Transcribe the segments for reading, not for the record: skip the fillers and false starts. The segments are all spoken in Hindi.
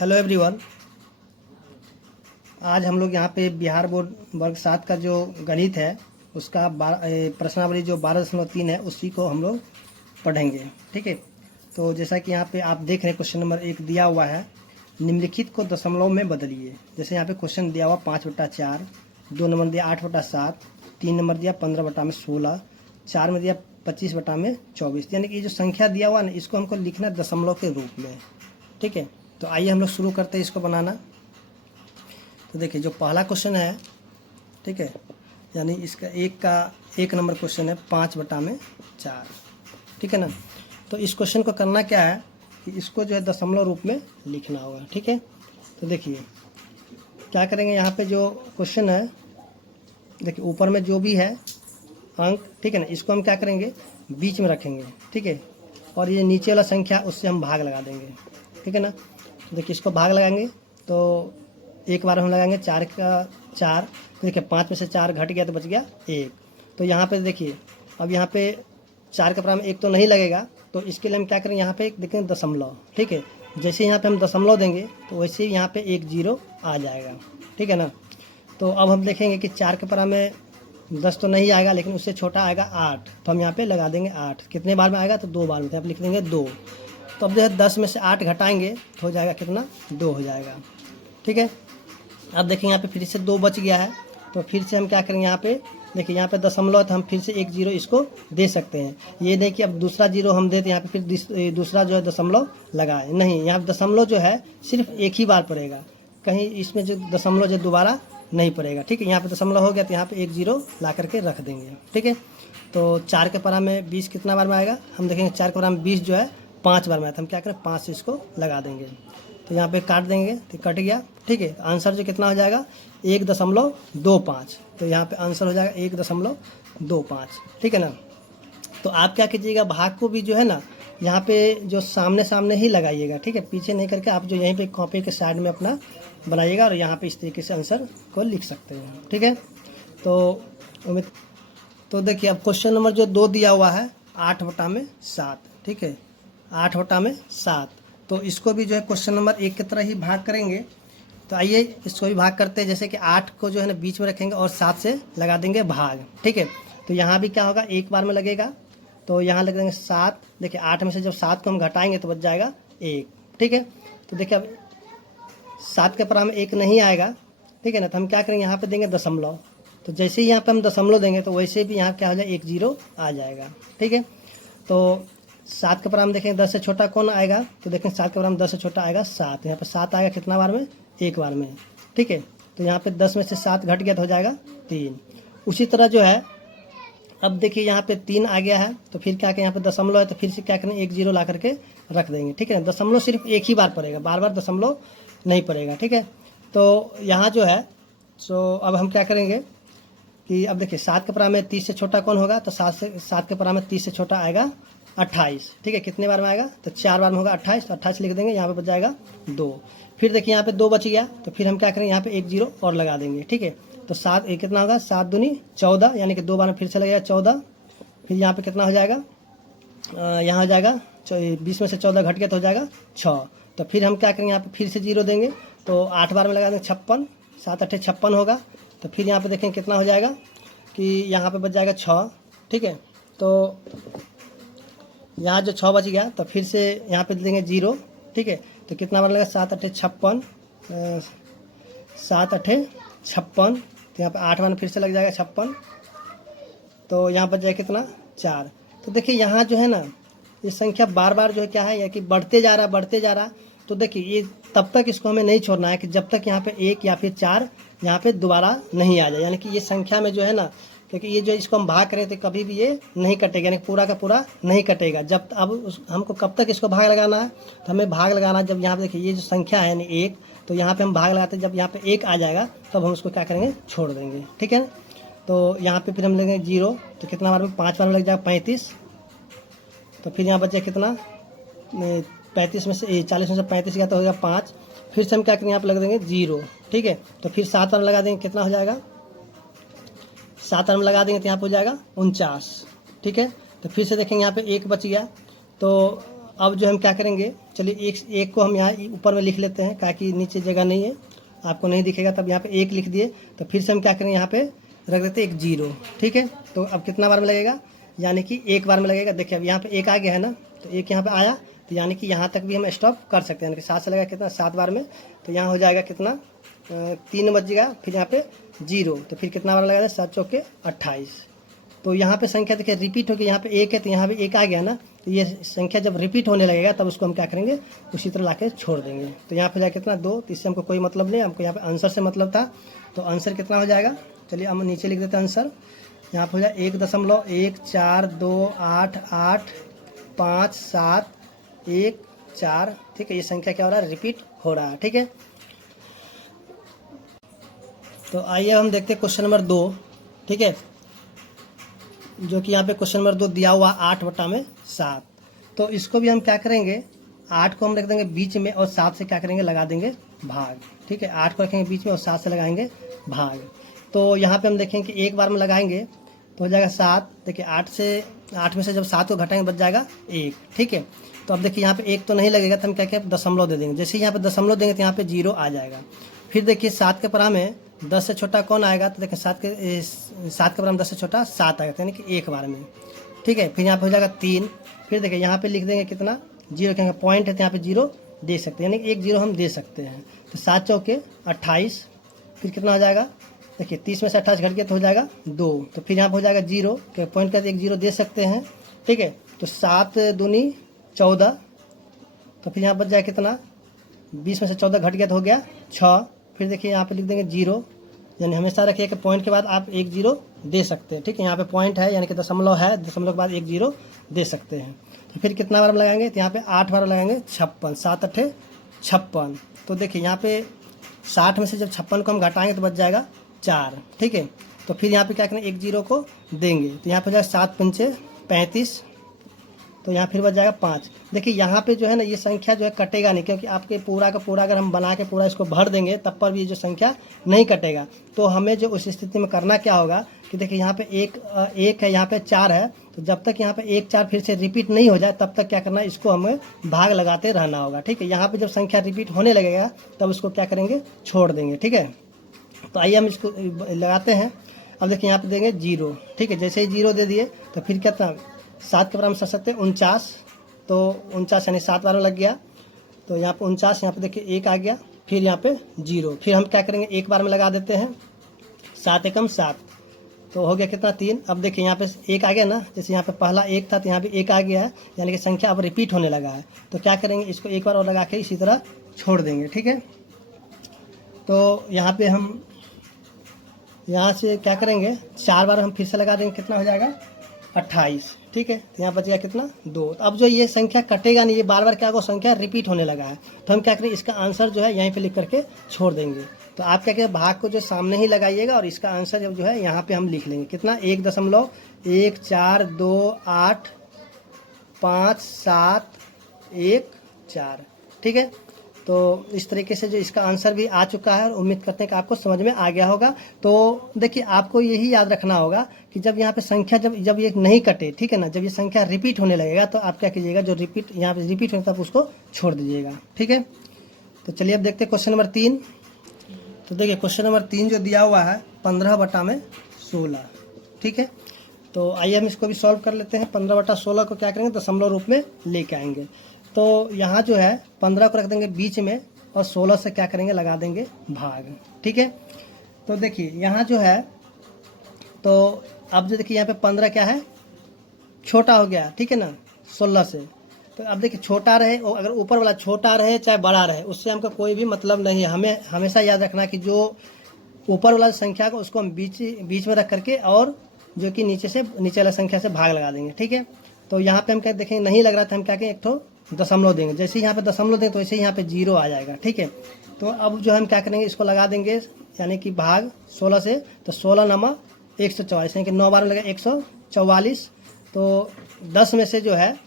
Hello everyone. आज हम लोग यहाँ पे बिहार बोर्ड वर्ग 7 का जो गणित है उसका प्रश्नावली जो 12.3 है उसी को हम लोग पढ़ेंगे। ठीक है, तो जैसा कि यहाँ पे आप देख रहे हैं क्वेश्चन नंबर 1 दिया हुआ है, निम्नलिखित को दशमलव में बदलिए। जैसे यहाँ पे क्वेश्चन दिया हुआ 5/4, 2 नंबर दिया 8/7, 3 नंबर दिया 15/16, 4 में दिया 25/24, यानी कि ये जो संख्या दिया हुआ ना इसको हमको लिखना है दशमलव के रूप में। ठीक है, तो आइए हम लोग शुरू करते हैं इसको बनाना। तो देखिए जो पहला क्वेश्चन है, ठीक है, यानी इसका एक नंबर क्वेश्चन है 5/4। ठीक है ना, तो इस क्वेश्चन को करना क्या है कि इसको जो है दशमलव रूप में लिखना होगा। ठीक है, तो देखिए क्या करेंगे, यहाँ पे जो क्वेश्चन है देखिए ऊपर में जो भी है अंक, ठीक है ना, इसको हम क्या करेंगे बीच में रखेंगे। ठीक है, और ये नीचे वाला संख्या उससे हम भाग लगा देंगे। ठीक है ना, देखिए इसको भाग लगाएंगे तो एक बार हम लगाएंगे 4 का 4, देखिए 5 में से 4 घट गया तो बच गया 1। तो यहाँ पे देखिए अब यहाँ पे 4 के बराबर 1 तो नहीं लगेगा, तो इसके लिए हम क्या करेंगे यहाँ पे देखें दशमलव। ठीक है, जैसे यहाँ पे हम दशमलव देंगे तो वैसे ही यहाँ पे 1 0 आ जाएगा। ठीक है ना, तो अब हम देखेंगे कि 4 के बराबर में 10 तो नहीं आएगा, लेकिन उससे छोटा आएगा 8, तो हम यहाँ पे लगा देंगे 8। कितने बार में आएगा तो 2 बार में, तो यहाँ पे लिख देंगे 2। तो अब जो है 10 में से 8 घटाएंगे तो हो जाएगा कितना, 2 हो जाएगा। ठीक है, अब देखिए यहाँ पे फिर से 2 बच गया है, तो फिर से हम क्या करेंगे यहाँ पे देखिए यहाँ पे दशमलव, तो हम फिर से 1 0 इसको दे सकते हैं। ये नहीं कि अब दूसरा 0 हम देते यहाँ पे फिर दूसरा जो है दशमलव लगाए, नहीं, यहाँ दशमलव जो है सिर्फ एक ही बार पड़ेगा, कहीं इसमें जो दशमलव जो दोबारा नहीं पड़ेगा। ठीक है, यहाँ पे दशमलव हो गया तो यहाँ पे 1 0 ला करके रख देंगे। ठीक है, तो 4 के परा में 20 कितना बार में आएगा, हम देखेंगे 4 के परा में 20 जो है 5 बार में आया, तो हम क्या करें 5 से इसको लगा देंगे, तो यहाँ पे काट देंगे तो कट गया। ठीक है, आंसर जो कितना हो जाएगा 1.25। तो यहाँ पे आंसर हो जाएगा 1.25। ठीक है ना, तो आप क्या कीजिएगा भाग को भी जो है ना यहाँ पे जो सामने सामने ही लगाइएगा। ठीक है, पीछे नहीं करके आप जो यहीं पे कॉपी के साइड में अपना बनाइएगा और यहाँ पे इस तरीके से आंसर को लिख सकते हैं। ठीक है, तो उम्मीद, तो देखिए अब क्वेश्चन नंबर जो 2 दिया हुआ है 8/7। ठीक है, 8/7, तो इसको भी जो है क्वेश्चन नंबर 1 की तरह ही भाग करेंगे। तो आइए इसको भी भाग करते हैं, जैसे कि 8 को जो है ना बीच में रखेंगे और 7 से लगा देंगे भाग। ठीक है, तो यहाँ भी क्या होगा एक बार में लगेगा, तो यहाँ लग देंगे 7। देखिए 8 में से जब 7 को हम घटाएंगे तो बच जाएगा 1। ठीक है, तो देखिए अब 7 के बराबर में 1 नहीं आएगा। ठीक है ना, तो हम क्या करेंगे यहाँ पे देंगे दशमलव, तो जैसे ही यहाँ पे हम दशमलव देंगे तो वैसे भी यहाँ क्या हो जाएगा 1 0 आ जाएगा। ठीक है, तो 7 के बराबर में देखेंगे 10 से छोटा कौन आएगा, तो देखें 7 के बराबर में 10 से छोटा आएगा 7, यहाँ पे 7 आएगा कितना बार में, 1 बार में। ठीक है, तो यहाँ पे 10 में से 7 घट गया तो हो जाएगा 3। उसी तरह जो है अब देखिए यहाँ पे 3 आ गया है, तो फिर क्या करें यहाँ पे दशमलव है तो फिर से क्या करें 1 0 ला करके रख देंगे। ठीक है, दशमलव सिर्फ एक ही बार पड़ेगा, बार बार दशमलव नहीं पड़ेगा। ठीक है, तो यहाँ जो है सो अब हम क्या करेंगे कि अब देखिए 7 के बराबर में 30 से छोटा कौन होगा, तो 7 के बराबर में 30 से छोटा आएगा 28। ठीक है, कितने बार में आएगा तो 4 बार में होगा 28, तो 28 लिख देंगे, यहाँ पे बच जाएगा 2। फिर देखिए यहाँ पे 2 बच गया, तो फिर हम क्या करेंगे यहाँ पे 1 0 और लगा देंगे। ठीक है, तो 7 कितना होगा 7 दूनी 14, यानी कि 2 बार में फिर से लगेगा 14। फिर यहाँ पे कितना हो जाएगा, यहाँ हो जाएगा 20 में से 14 घट गया तो हो जाएगा 6। तो फिर हम क्या करेंगे यहाँ पे फिर से 0 देंगे, तो 8 बार में लगा देंगे 56, 7 8 56 होगा। तो फिर यहाँ पे देखेंगे कितना हो जाएगा कि यहाँ पे बच जाएगा 6। ठीक है, तो यहाँ जो 6 बच गया तो फिर से यहाँ पे देंगे 0। ठीक है, तो कितना बार लगेगा 7 8 56, 7 8 56, तो यहाँ पे 8 बार में फिर से लग जाएगा 56, तो यहाँ बच जाएगा कितना 4। तो देखिए यहाँ जो है ना ये संख्या बार बार जो है क्या है या कि बढ़ते जा रहा। तो देखिए ये तब तक इसको हमें नहीं छोड़ना है कि जब तक यहाँ पे 1 या फिर 4 यहाँ पे दोबारा नहीं आ जाए, यानी कि ये संख्या में जो है ना, क्योंकि ये जो इसको हम भाग करें तो कभी भी ये नहीं कटेगा, यानी पूरा का पूरा नहीं कटेगा। जब अब हमको कब तक इसको भाग लगाना है, तो हमें भाग लगाना जब यहाँ पे देखिए ये जो संख्या है यानी 1, तो यहाँ पे हम भाग लगाते हैं, जब यहाँ पे 1 आ जाएगा तब हम उसको क्या करेंगे छोड़ देंगे। ठीक है, तो यहाँ पे फिर हम लेंगे 0, तो कितना बार में 5 बार में लग जाएगा 35। तो फिर यहाँ बचे कितना 35 में से 40 में से 35 गया तो हो गया 5। फिर से हम क्या करेंगे यहाँ पे लग देंगे 0। ठीक है, तो फिर 7 बार लगा देंगे, कितना हो जाएगा 7 बार में लगा देंगे तो यहाँ पे हो जाएगा 49। ठीक है, तो फिर से देखेंगे यहाँ पे 1 बच गया, तो अब जो हम क्या करेंगे चलिए एक को हम यहाँ ऊपर में लिख लेते हैं, ताकि नीचे जगह नहीं है, आपको नहीं दिखेगा। तब यहाँ पे 1 लिख दिए। तो फिर से हम क्या करेंगे, यहाँ पे रख देते हैं 1 0, ठीक है। तो अब कितना बार में लगेगा, यानी कि 1 बार में लगेगा। देखिए अब यहाँ पे 1 आ गया है ना, तो 1 यहाँ पे आया, तो यानी कि यहाँ तक भी हम स्टॉप कर सकते हैं। यानी कि 7 से लगेगा कितना, 7 बार में। तो यहाँ हो जाएगा कितना, 3 बजेगा, फिर यहाँ पे 0, तो फिर कितना बार लगाया, 7 चौके 28। तो यहाँ पे संख्या देखिए रिपीट होगी, यहाँ पे 1 है तो यहाँ पे 1 आ गया ना। तो ये संख्या जब रिपीट होने लगेगा तब उसको हम क्या करेंगे, उसी तरह लाके छोड़ देंगे। तो यहाँ पे जाए कितना 2, तो इससे हमको कोई मतलब नहीं, हमको यहाँ पे आंसर से मतलब था। तो आंसर कितना हो जाएगा, चलिए हम नीचे लिख देते हैं आंसर। यहाँ पे हो जाए 1.14288571 ठीक है। ये संख्या क्या हो रहा है, रिपीट हो रहा है, ठीक है। तो आइए हम देखते हैं क्वेश्चन नंबर 2, ठीक है, जो कि यहाँ पे क्वेश्चन नंबर 2 दिया हुआ 8/7। तो इसको भी हम क्या करेंगे, 8 को हम रख देंगे बीच में और 7 से क्या करेंगे, लगा देंगे भाग, ठीक है। 8 को रखेंगे बीच में और 7 से लगाएंगे भाग। तो यहाँ पे हम देखेंगे कि 1 बार में लगाएंगे तो हो जाएगा 7। देखिए 8 में से जब 7 को घटाएंगे बच जाएगा 1, ठीक है। तो अब देखिए यहाँ पे 1 तो नहीं लगेगा, तो हम क्या क्या दशमलव दे देंगे। जैसे यहाँ पे दशमलव देंगे तो यहाँ पे 0 आ जाएगा। फिर देखिए 7 के परा में 10 से छोटा कौन आएगा, तो देखिए 7 के परा में 10 से छोटा 7 आएगा, यानी कि 1 बार में, ठीक है। फिर यहाँ पे हो जाएगा 3। फिर देखिए यहाँ पे लिख देंगे कितना, 0 कहेंगे, पॉइंट है तो यहाँ पे 0 दे सकते हैं, यानी कि 1 0 हम दे सकते हैं। तो 7 चौके 28, फिर कितना हो जाएगा, देखिए 30 में से 28 घट गया तो हो जाएगा 2। तो फिर यहाँ पे हो जाएगा 0, के पॉइंट का 1 0 दे सकते हैं, ठीक है। तो 7 दूनी 14, तो फिर यहाँ बच जाए कितना, 20 में से 14 घट गया तो हो गया 6। फिर देखिए यहाँ पे लिख देंगे 0, यानी हमेशा रखिए कि पॉइंट के बाद आप 1 0 दे सकते हैं, ठीक है। यहाँ पे पॉइंट है यानी कि दशमलव है, दशमलव के बाद 1 0 दे सकते हैं। तो फिर कितना बार लगाएंगे, तो यहाँ पे 8 बार लगाएंगे, 56, 7 8 56। तो देखिए यहाँ पे 60 में से जब 56 को हम घटाएंगे तो बच जाएगा 4, ठीक है। तो फिर यहाँ पे क्या करेंगे, 1 0 को देंगे, तो यहाँ पे जाएगा 7 पंचे 35, तो यहाँ फिर बच जाएगा 5। देखिए यहाँ पे जो है ना, ये संख्या जो है कटेगा नहीं, क्योंकि आपके पूरा का पूरा अगर हम बना के पूरा इसको भर देंगे तब पर भी ये जो संख्या नहीं कटेगा। तो हमें जो उस स्थिति में करना क्या होगा कि देखिए यहाँ पे एक है, यहाँ पे 4 है, तो जब तक यहाँ पे 1 4 फिर से रिपीट नहीं हो जाए तब तक क्या करना है, इसको हमें भाग लगाते रहना होगा, ठीक है। यहाँ पर जब संख्या रिपीट होने लगेगा तब उसको क्या करेंगे, छोड़ देंगे, ठीक है। तो आइए हम इसको लगाते हैं। अब देखिए यहाँ पे देंगे 0, ठीक है। जैसे ही 0 दे दिए तो फिर कितना, 7 के बराबर कर सकते हैं 49, तो 49 यानी 7 बार में लग गया। तो यहाँ पे 49, यहाँ पे देखिए 1 आ गया, फिर यहाँ पे 0, फिर हम क्या करेंगे, 1 बार में लगा देते हैं, 7 एकम 7, तो हो गया कितना 3। अब देखिए यहाँ पे 1 आ गया ना, जैसे यहाँ पे पहला 1 था तो यहाँ पे 1 आ गया है, यानी कि संख्या अब रिपीट होने लगा है। तो क्या करेंगे, इसको 1 बार और लगा के इसी तरह छोड़ देंगे, ठीक है। तो यहाँ पे हम यहाँ से क्या करेंगे, 4 बार हम फिर से लगा देंगे, कितना हो जाएगा 28, ठीक है। तो यहाँ बचेगा कितना 2। तो अब जो ये संख्या कटेगा नहीं, ये बार बार क्या होगा, संख्या रिपीट होने लगा है। तो हम क्या करें, इसका आंसर जो है यहीं पे लिख करके छोड़ देंगे। तो आप क्या करें, भाग को जो सामने ही लगाइएगा और इसका आंसर जो है यहाँ पे हम लिख लेंगे, कितना 1.14285714, ठीक है। तो इस तरीके से जो इसका आंसर भी आ चुका है और उम्मीद करते हैं कि आपको समझ में आ गया होगा। तो देखिए आपको यही याद रखना होगा कि जब यहाँ पे संख्या जब ये नहीं कटे, ठीक है ना, जब ये संख्या रिपीट होने लगेगा तो आप क्या कीजिएगा, जो यहाँ पे रिपीट होने तब उसको छोड़ दीजिएगा, ठीक है। तो चलिए अब देखते हैं क्वेश्चन नंबर 3। तो देखिए क्वेश्चन नंबर 3 जो दिया हुआ है 15/16, ठीक है। तो आइए हम इसको भी सॉल्व कर लेते हैं। 15/16 को क्या करेंगे, दशमलव रूप में लेके आएंगे। तो यहाँ जो है 15 को रख देंगे बीच में और 16 से क्या करेंगे, लगा देंगे भाग, ठीक है। तो देखिए यहाँ जो है, तो अब जो देखिए यहाँ पे 15 क्या है, छोटा हो गया, ठीक है ना, 16 से। तो अब देखिए छोटा रहे, अगर ऊपर वाला छोटा रहे चाहे बड़ा रहे, उससे हमको कोई भी मतलब नहीं है। हमें हमेशा याद रखना कि जो ऊपर वाला संख्या को उसको हम बीच में रख करके और जो कि नीचे वाला संख्या से भाग लगा देंगे, ठीक है। तो यहाँ पे हम क्या देखेंगे, नहीं लग रहा था, हम क्या करेंगे, एक ठो दशमलव देंगे। जैसे ही यहाँ पे दशमलव देंगे तो वैसे ही यहाँ पे 0 आ जाएगा, ठीक है। तो अब जो हम क्या करेंगे, इसको लगा देंगे, यानी कि भाग 16 से। तो 16 नमा 144, यानी कि 9 बार में लगा 144। तो 10 में से जो है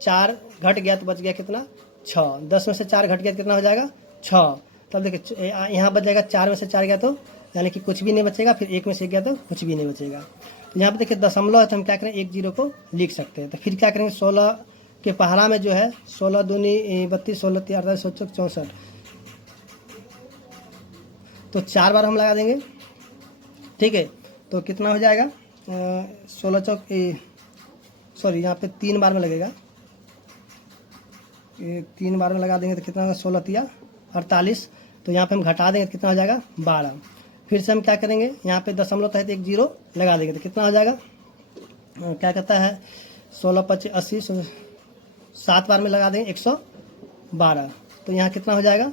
4 घट गया तो बच गया कितना, 6। 10 में से 4 घट गया तो कितना हो जाएगा, 6। तब देखिए यहाँ बच जाएगा, 4 में से 4 गया तो यानी कि कुछ भी नहीं बचेगा, फिर 1 में से 1 गया तो कुछ भी नहीं बचेगा। तो यहाँ पे देखिए दशमलव है तो हम क्या करें, 1 0 को लिख सकते हैं। तो फिर क्या करेंगे, 16 के पहाड़ा में जो है 16 दूनी 32, 16 3 48, 64। तो 4 बार हम लगा देंगे, ठीक है। तो कितना हो जाएगा 16 चौक सॉरी यहाँ पे 3 बार में लगेगा, 3 बार में लगा देंगे तो कितना होगा 16 तिया 48। तो यहाँ पे हम घटा देंगे तो कितना हो जाएगा 12। फिर से हम क्या करेंगे, यहाँ पे दशमलव तहत एक जीरो लगा देंगे तो कितना हो जाएगा क्या कहता है 16 25 80, 7 बार में लगा देंगे 112। तो यहाँ कितना हो जाएगा,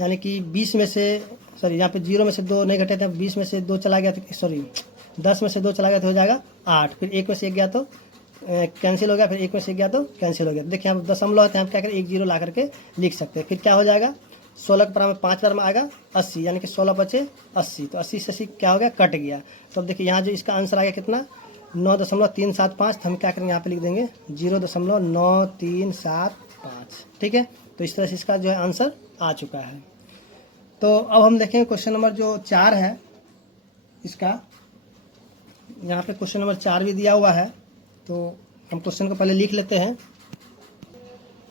यानी कि 20 में से सॉरी यहाँ पे 0 में से 2 नहीं घटे थे, 20 में से 2 चला गया तो सॉरी 10 में से 2 चला गया तो हो जाएगा 8। फिर 1 में से 1 गया तो कैंसिल हो गया, फिर 1 में से 1 गया तो कैंसिल हो गया। देखिए यहाँ दशमलव है, हम क्या करें 1 जीरो ला करके लिख सकते हैं। फिर क्या हो जाएगा 16 के बराबर 5 बार में आएगा 80, यानी कि 16 बचे 80। तो 80 से 80 क्या हो गया कट गया। तो अब देखिए यहाँ जो इसका आंसर आ गया कितना 9.375। हम क्या करेंगे यहाँ पे लिख देंगे 0.9375, ठीक है। तो इस तरह से इसका जो है आंसर आ चुका है। तो अब हम देखेंगे क्वेश्चन नंबर जो 4 है इसका, यहाँ पे क्वेश्चन नंबर 4 भी दिया हुआ है। तो हम क्वेश्चन को पहले लिख लेते हैं।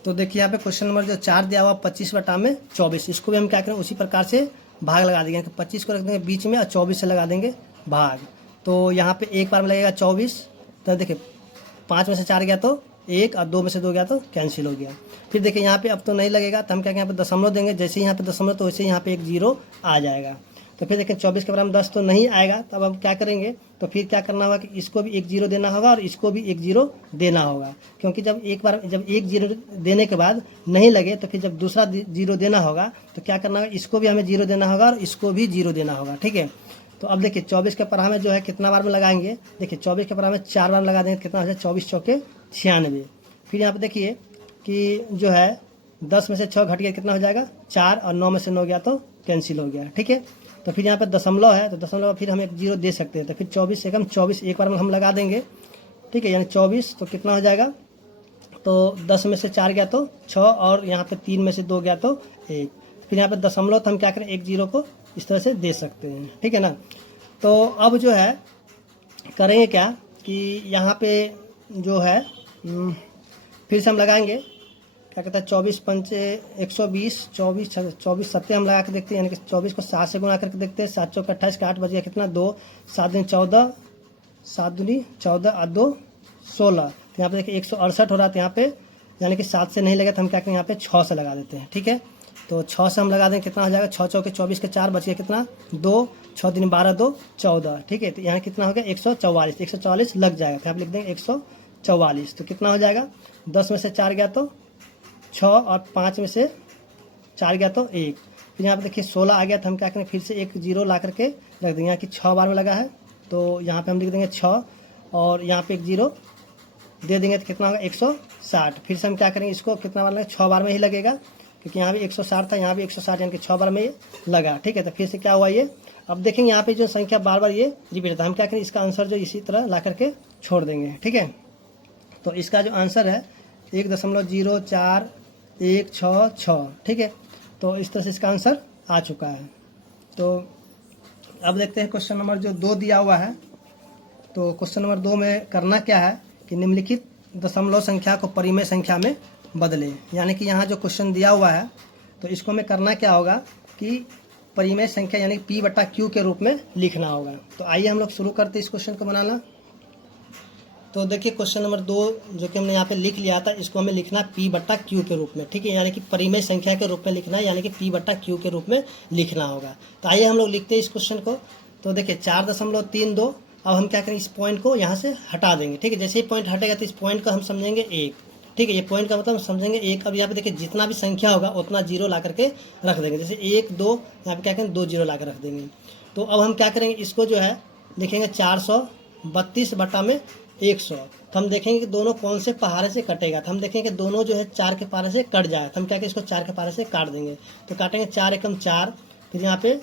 तो देखिए यहाँ पे क्वेश्चन नंबर जो 4 दिया हुआ 25/24, इसको भी हम क्या करें उसी प्रकार से भाग लगा देंगे। 25 को रख देंगे बीच में और 24 से लगा देंगे भाग। तो यहाँ पे 1 बार में लगेगा 24। तो देखिए 5 में से 4 गया तो 1 और 2 में से 2 गया तो कैंसिल हो गया। फिर देखिए यहाँ पे अब तो नहीं लगेगा, तो हम क्या यहाँ पे दशमलव देंगे। जैसे ही यहाँ पे दशमलव तो वैसे ही यहाँ पे एक जीरो आ जाएगा। तो फिर देखिए 24 के बराबर 10 तो नहीं आएगा। तब हम क्या करेंगे, तो फिर क्या करना होगा कि इसको भी एक जीरो देना होगा और इसको भी एक जीरो देना होगा, क्योंकि जब एक जीरो देने के बाद नहीं लगे तो फिर जब दूसरा जीरो देना होगा तो क्या करना होगा, इसको भी हमें जीरो देना होगा और इसको भी जीरो देना होगा, ठीक है। तो अब देखिए 24 के पराह में जो है कितना बार में लगाएंगे, देखिए 24 के पराह में 4 बार लगा देंगे, कितना हो जाए 24 चौके 96। फिर यहाँ पे देखिए कि जो है 10 में से 6 घट गया, कितना हो जाएगा 4 और 9 में से 9 गया तो कैंसिल हो गया, ठीक है। तो फिर यहाँ पे दशमलव है, तो दशमलव फिर हम एक जीरो दे सकते हैं। तो फिर 24 से कम 24 एक बार में हम लगा देंगे, ठीक है, यानी 24। तो कितना हो जाएगा, तो 10 में से 4 गया तो 6 और यहाँ पे 3 में से 2 गया तो 1। फिर यहाँ पे दशमलव तो हम क्या करें एक जीरो को इस तरह से दे सकते हैं, ठीक है ना। तो अब जो है करेंगे क्या कि यहाँ पे जो है फिर से हम लगाएंगे, क्या कहता है 24 पंचे 120, 24 सत्ते हम लगा के देखते हैं, यानी कि 24 को 7 से गुना करके देखते हैं। 7 चौक 28 का 8 बज गया, कितना 2, 7 दूनी 14, 7 दूनी 14 और 2 16। तो यहाँ पे देखिए 168 हो रहा था यहाँ पे, यानी कि 7 से नहीं लगा तो हम क्या करें यहाँ पे 6 से लगा देते हैं, ठीक है। तो 6 से हम लगा दें, कितना हो जाएगा 6 चौके 24 के 4 बच गया, कितना 2, 6 दूनी 12, 2 14, ठीक है। तो यहाँ कितना हो गया 144, 144 लग जाएगा, तो यहाँ पे लिख देंगे 144। तो कितना हो जाएगा 10 में से 4 गया तो 6 और 5 में से 4 गया तो 1। फिर यहाँ पे देखिए 16 आ गया, तो हम क्या करें फिर से एक जीरो ला करके रख देंगे, यहाँ की 6 बार में लगा है तो यहाँ पे हम लिख देंगे 6 और यहाँ पे एक जीरो दे देंगे तो कितना होगा 160। फिर से हम क्या करेंगे इसको कितना बार लगेगा 6 बार में ही लगेगा, क्योंकि यहाँ भी 160 था, यहाँ भी 160, यानी कि 6 बार में ये लगा, ठीक है। तो फिर से क्या हुआ ये, अब देखेंगे यहाँ पे जो संख्या बार बार ये रिपीट होता है, हम क्या करें इसका आंसर जो इसी तरह ला करके छोड़ देंगे, ठीक है। तो इसका जो आंसर है 1.0416, ठीक है। तो इस तरह से इसका आंसर आ चुका है। तो अब देखते हैं क्वेश्चन नंबर जो 2 दिया हुआ है। तो क्वेश्चन नंबर 2 में करना क्या है कि निम्नलिखित दशमलव संख्या को परिमेय संख्या में बदले, यानी कि यहाँ जो क्वेश्चन दिया हुआ है तो इसको में करना क्या होगा कि परिमेय संख्या यानी P/Q के रूप में लिखना होगा। तो आइए हम लोग शुरू करते हैं इस क्वेश्चन को बनाना। तो देखिए क्वेश्चन नंबर 2 जो कि हमने यहाँ पे लिख लिया था, इसको हमें लिखना P/Q के रूप में, ठीक है, यानी कि परिमेय संख्या के रूप में लिखना है, यानी कि P/Q के रूप में लिखना होगा। तो आइए हम लोग लिखते हैं इस क्वेश्चन को। तो देखिए 4.32, अब हम क्या करें इस पॉइंट को यहाँ से हटा देंगे, ठीक है। जैसे ही पॉइंट हटेगा तो इस पॉइंट को हम समझेंगे 1, ठीक है, ये पॉइंट का मतलब हम समझेंगे 1। अब यहाँ पे देखिए जितना भी संख्या होगा उतना जीरो ला करके रख देंगे, जैसे 1 2 यहाँ पे क्या करेंगे 2 जीरो ला कर रख देंगे। तो अब हम क्या करेंगे इसको जो है लिखेंगे 432/100। तो हम देखेंगे कि दोनों कौन से पहाड़े से कटेगा, तो हम देखेंगे कि दोनों जो है 4 के पहाड़े से कट जाए, तो हम क्या करेंगे इसको 4 के पहाड़े से काट देंगे। तो काटेंगे 4 एकम 4, फिर यहाँ पे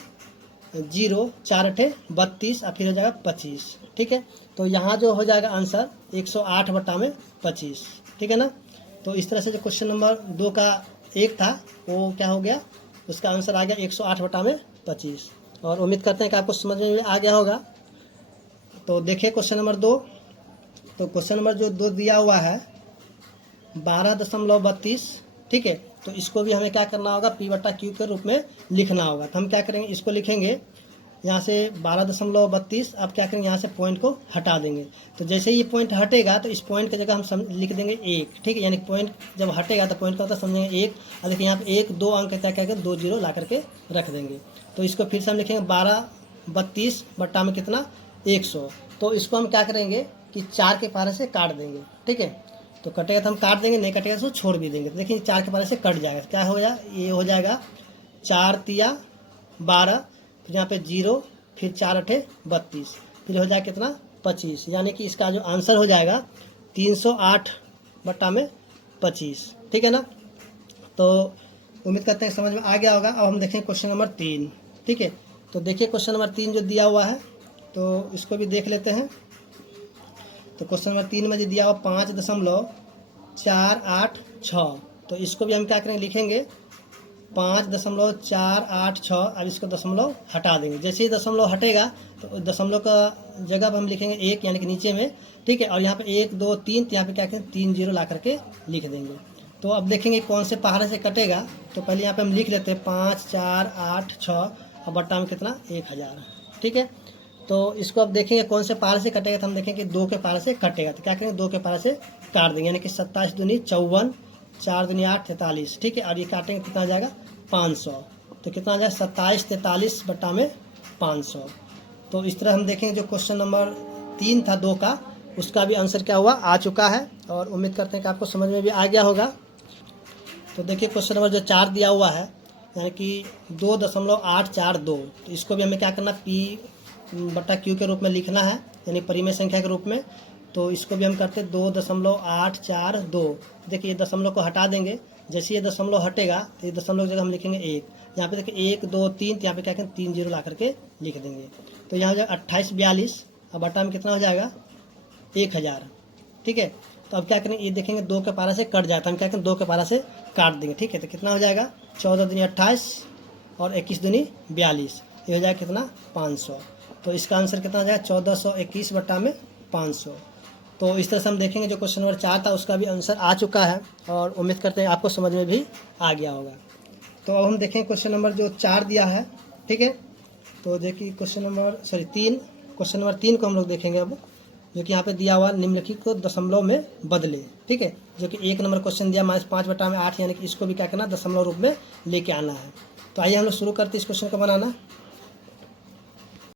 0, 4 8 32 और फिर हो जाएगा 25, ठीक है। तो यहाँ जो हो जाएगा आंसर 108/25, ठीक है ना। तो इस तरह से जो क्वेश्चन नंबर 2 का 1 था वो क्या हो गया, उसका आंसर आ गया 108/25। और उम्मीद करते हैं कि आपको समझ में आ गया होगा। तो देखिए क्वेश्चन नंबर 2। तो क्वेश्चन नंबर जो 2 दिया हुआ है 12.32, ठीक है। तो इसको भी हमें क्या करना होगा, P/Q के रूप में लिखना होगा। तो हम क्या करेंगे, इसको लिखेंगे यहाँ से 12.32। अब क्या करेंगे, यहाँ से पॉइंट को हटा देंगे। तो जैसे ही ये पॉइंट हटेगा तो इस पॉइंट की जगह हम लिख देंगे 1, ठीक है। यानी पॉइंट जब हटेगा तो पॉइंट का होता है समझेंगे 1। और देखिए यहाँ पे 1 2 अंक क्या करेंगे, 2 0 ला करके रख देंगे। तो इसको फिर से हम लिखेंगे 12/32 बट्टा में कितना, 100। तो इसको हम क्या करेंगे कि 4 के पारे से काट देंगे, ठीक है। तो कटेगा तो हम काट देंगे, नहीं कटेगा तो छोड़ भी देंगे। तो देखिए 4 के पारे से कट जाएगा, क्या हो जाएगा, ये हो जाएगा 4 तिया 12, फिर यहाँ पे 0, फिर 4 8 32, फिर हो जाएगा कितना, 25। यानी कि इसका जो आंसर हो जाएगा 308 बट्टा में 25, ठीक है ना। तो उम्मीद करते हैं समझ में आ गया होगा। अब हम देखें क्वेश्चन नंबर 3, ठीक है। तो देखिए क्वेश्चन नंबर 3 जो दिया हुआ है, तो इसको भी देख लेते हैं। तो क्वेश्चन नंबर 3 में जो दिया हुआ 5.486, तो इसको भी हम क्या करेंगे, लिखेंगे 5.486। अब इसको दशमलव हटा देंगे। जैसे ही दशमलव हटेगा तो दशमलव का जगह पर हम लिखेंगे 1, यानी कि नीचे में, ठीक है। और यहाँ पे 1 2 3, तो यहाँ पे क्या करें 3 0 ला करके लिख देंगे। तो अब देखेंगे कौन से पहाड़े से कटेगा। तो पहले यहाँ पे हम लिख लेते हैं 5 4 8 6 और बट्टा में कितना, 1000, ठीक है। तो इसको अब देखेंगे कौन से पारे से कटेगा। तो हम देखेंगे 2 के पारे से कटेगा। तो क्या करेंगे, 2 के पारे से काट देंगे, यानी कि 27 दूनी 54, 4 दूनी 8 43, ठीक है। और ये काटेंगे कितना आ जाएगा, 500। तो कितना आ जाएगा, 27 43 बट्टा में 500। तो इस तरह हम देखेंगे जो क्वेश्चन नंबर 3 था 2 का, उसका भी आंसर क्या हुआ, आ चुका है। और उम्मीद करते हैं कि आपको समझ में भी आ गया होगा। तो देखिए क्वेश्चन नंबर जो 4 दिया हुआ है, यानी कि 2.842, तो इसको भी हमें क्या करना, P/Q के रूप में लिखना है, यानी परिमेय संख्या के रूप में। तो इसको भी हम करते 2.842। देखिए ये दशमलव को हटा देंगे। जैसे ये दशमलव हटेगा तो ये दशमलव की जगह हम लिखेंगे 1। यहाँ पे देखिए 1 2 3, तो यहाँ पे क्या करें 3 0 ला करके लिख देंगे। तो यहाँ हो जाएगा 28 42, अब बटा में कितना हो जाएगा, 1000, ठीक है। तो अब क्या करें, ये देखेंगे 2 के पारा से कट जाता है, हम क्या करें 2 के पारा से काट देंगे, ठीक है। तो कितना हो जाएगा, 14 दूनी 28 और 21 दूनी 42, ये हो जाएगा कितना, 500। तो इसका आंसर कितना हो जाएगा, 1421 बट्टा में 500। तो इस तरह से हम देखेंगे जो क्वेश्चन नंबर 4 था उसका भी आंसर आ चुका है। और उम्मीद करते हैं आपको समझ में भी आ गया होगा। तो अब हम देखें क्वेश्चन नंबर जो 4 दिया है, ठीक है। तो देखिए क्वेश्चन नंबर 3, क्वेश्चन नंबर 3 को हम लोग देखेंगे अब, जो कि यहाँ पे दिया हुआ निम्नलिखित को दशमलव में बदले, ठीक है। जो कि 1 नंबर क्वेश्चन दिया -5 बट्टा में 8, यानी कि इसको भी क्या करना, दशमलव रूप में लेके आना है। तो आइए हम लोग शुरू करते हैं इस क्वेश्चन को बनाना।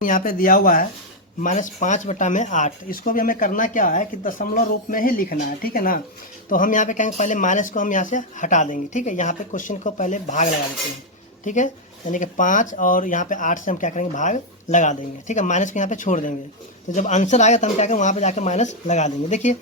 यहाँ पे दिया हुआ है -5 बट्टा में 8, इसको भी हमें करना क्या है कि दशमलव रूप में ही लिखना है, ठीक है ना। तो हम यहाँ पे कहेंगे पहले माइनस को हम यहाँ से हटा देंगे, ठीक है। यहाँ पे क्वेश्चन को पहले भाग लगा देते हैं, ठीक है। यानी कि 5 और यहाँ पे 8 से हम क्या करेंगे, भाग लगा देंगे, ठीक है। माइनस को यहाँ पे छोड़ देंगे। तो जब आंसर आएगा तो हम क्या करेंगे, वहाँ पे जाकर माइनस लगा देंगे। देखिए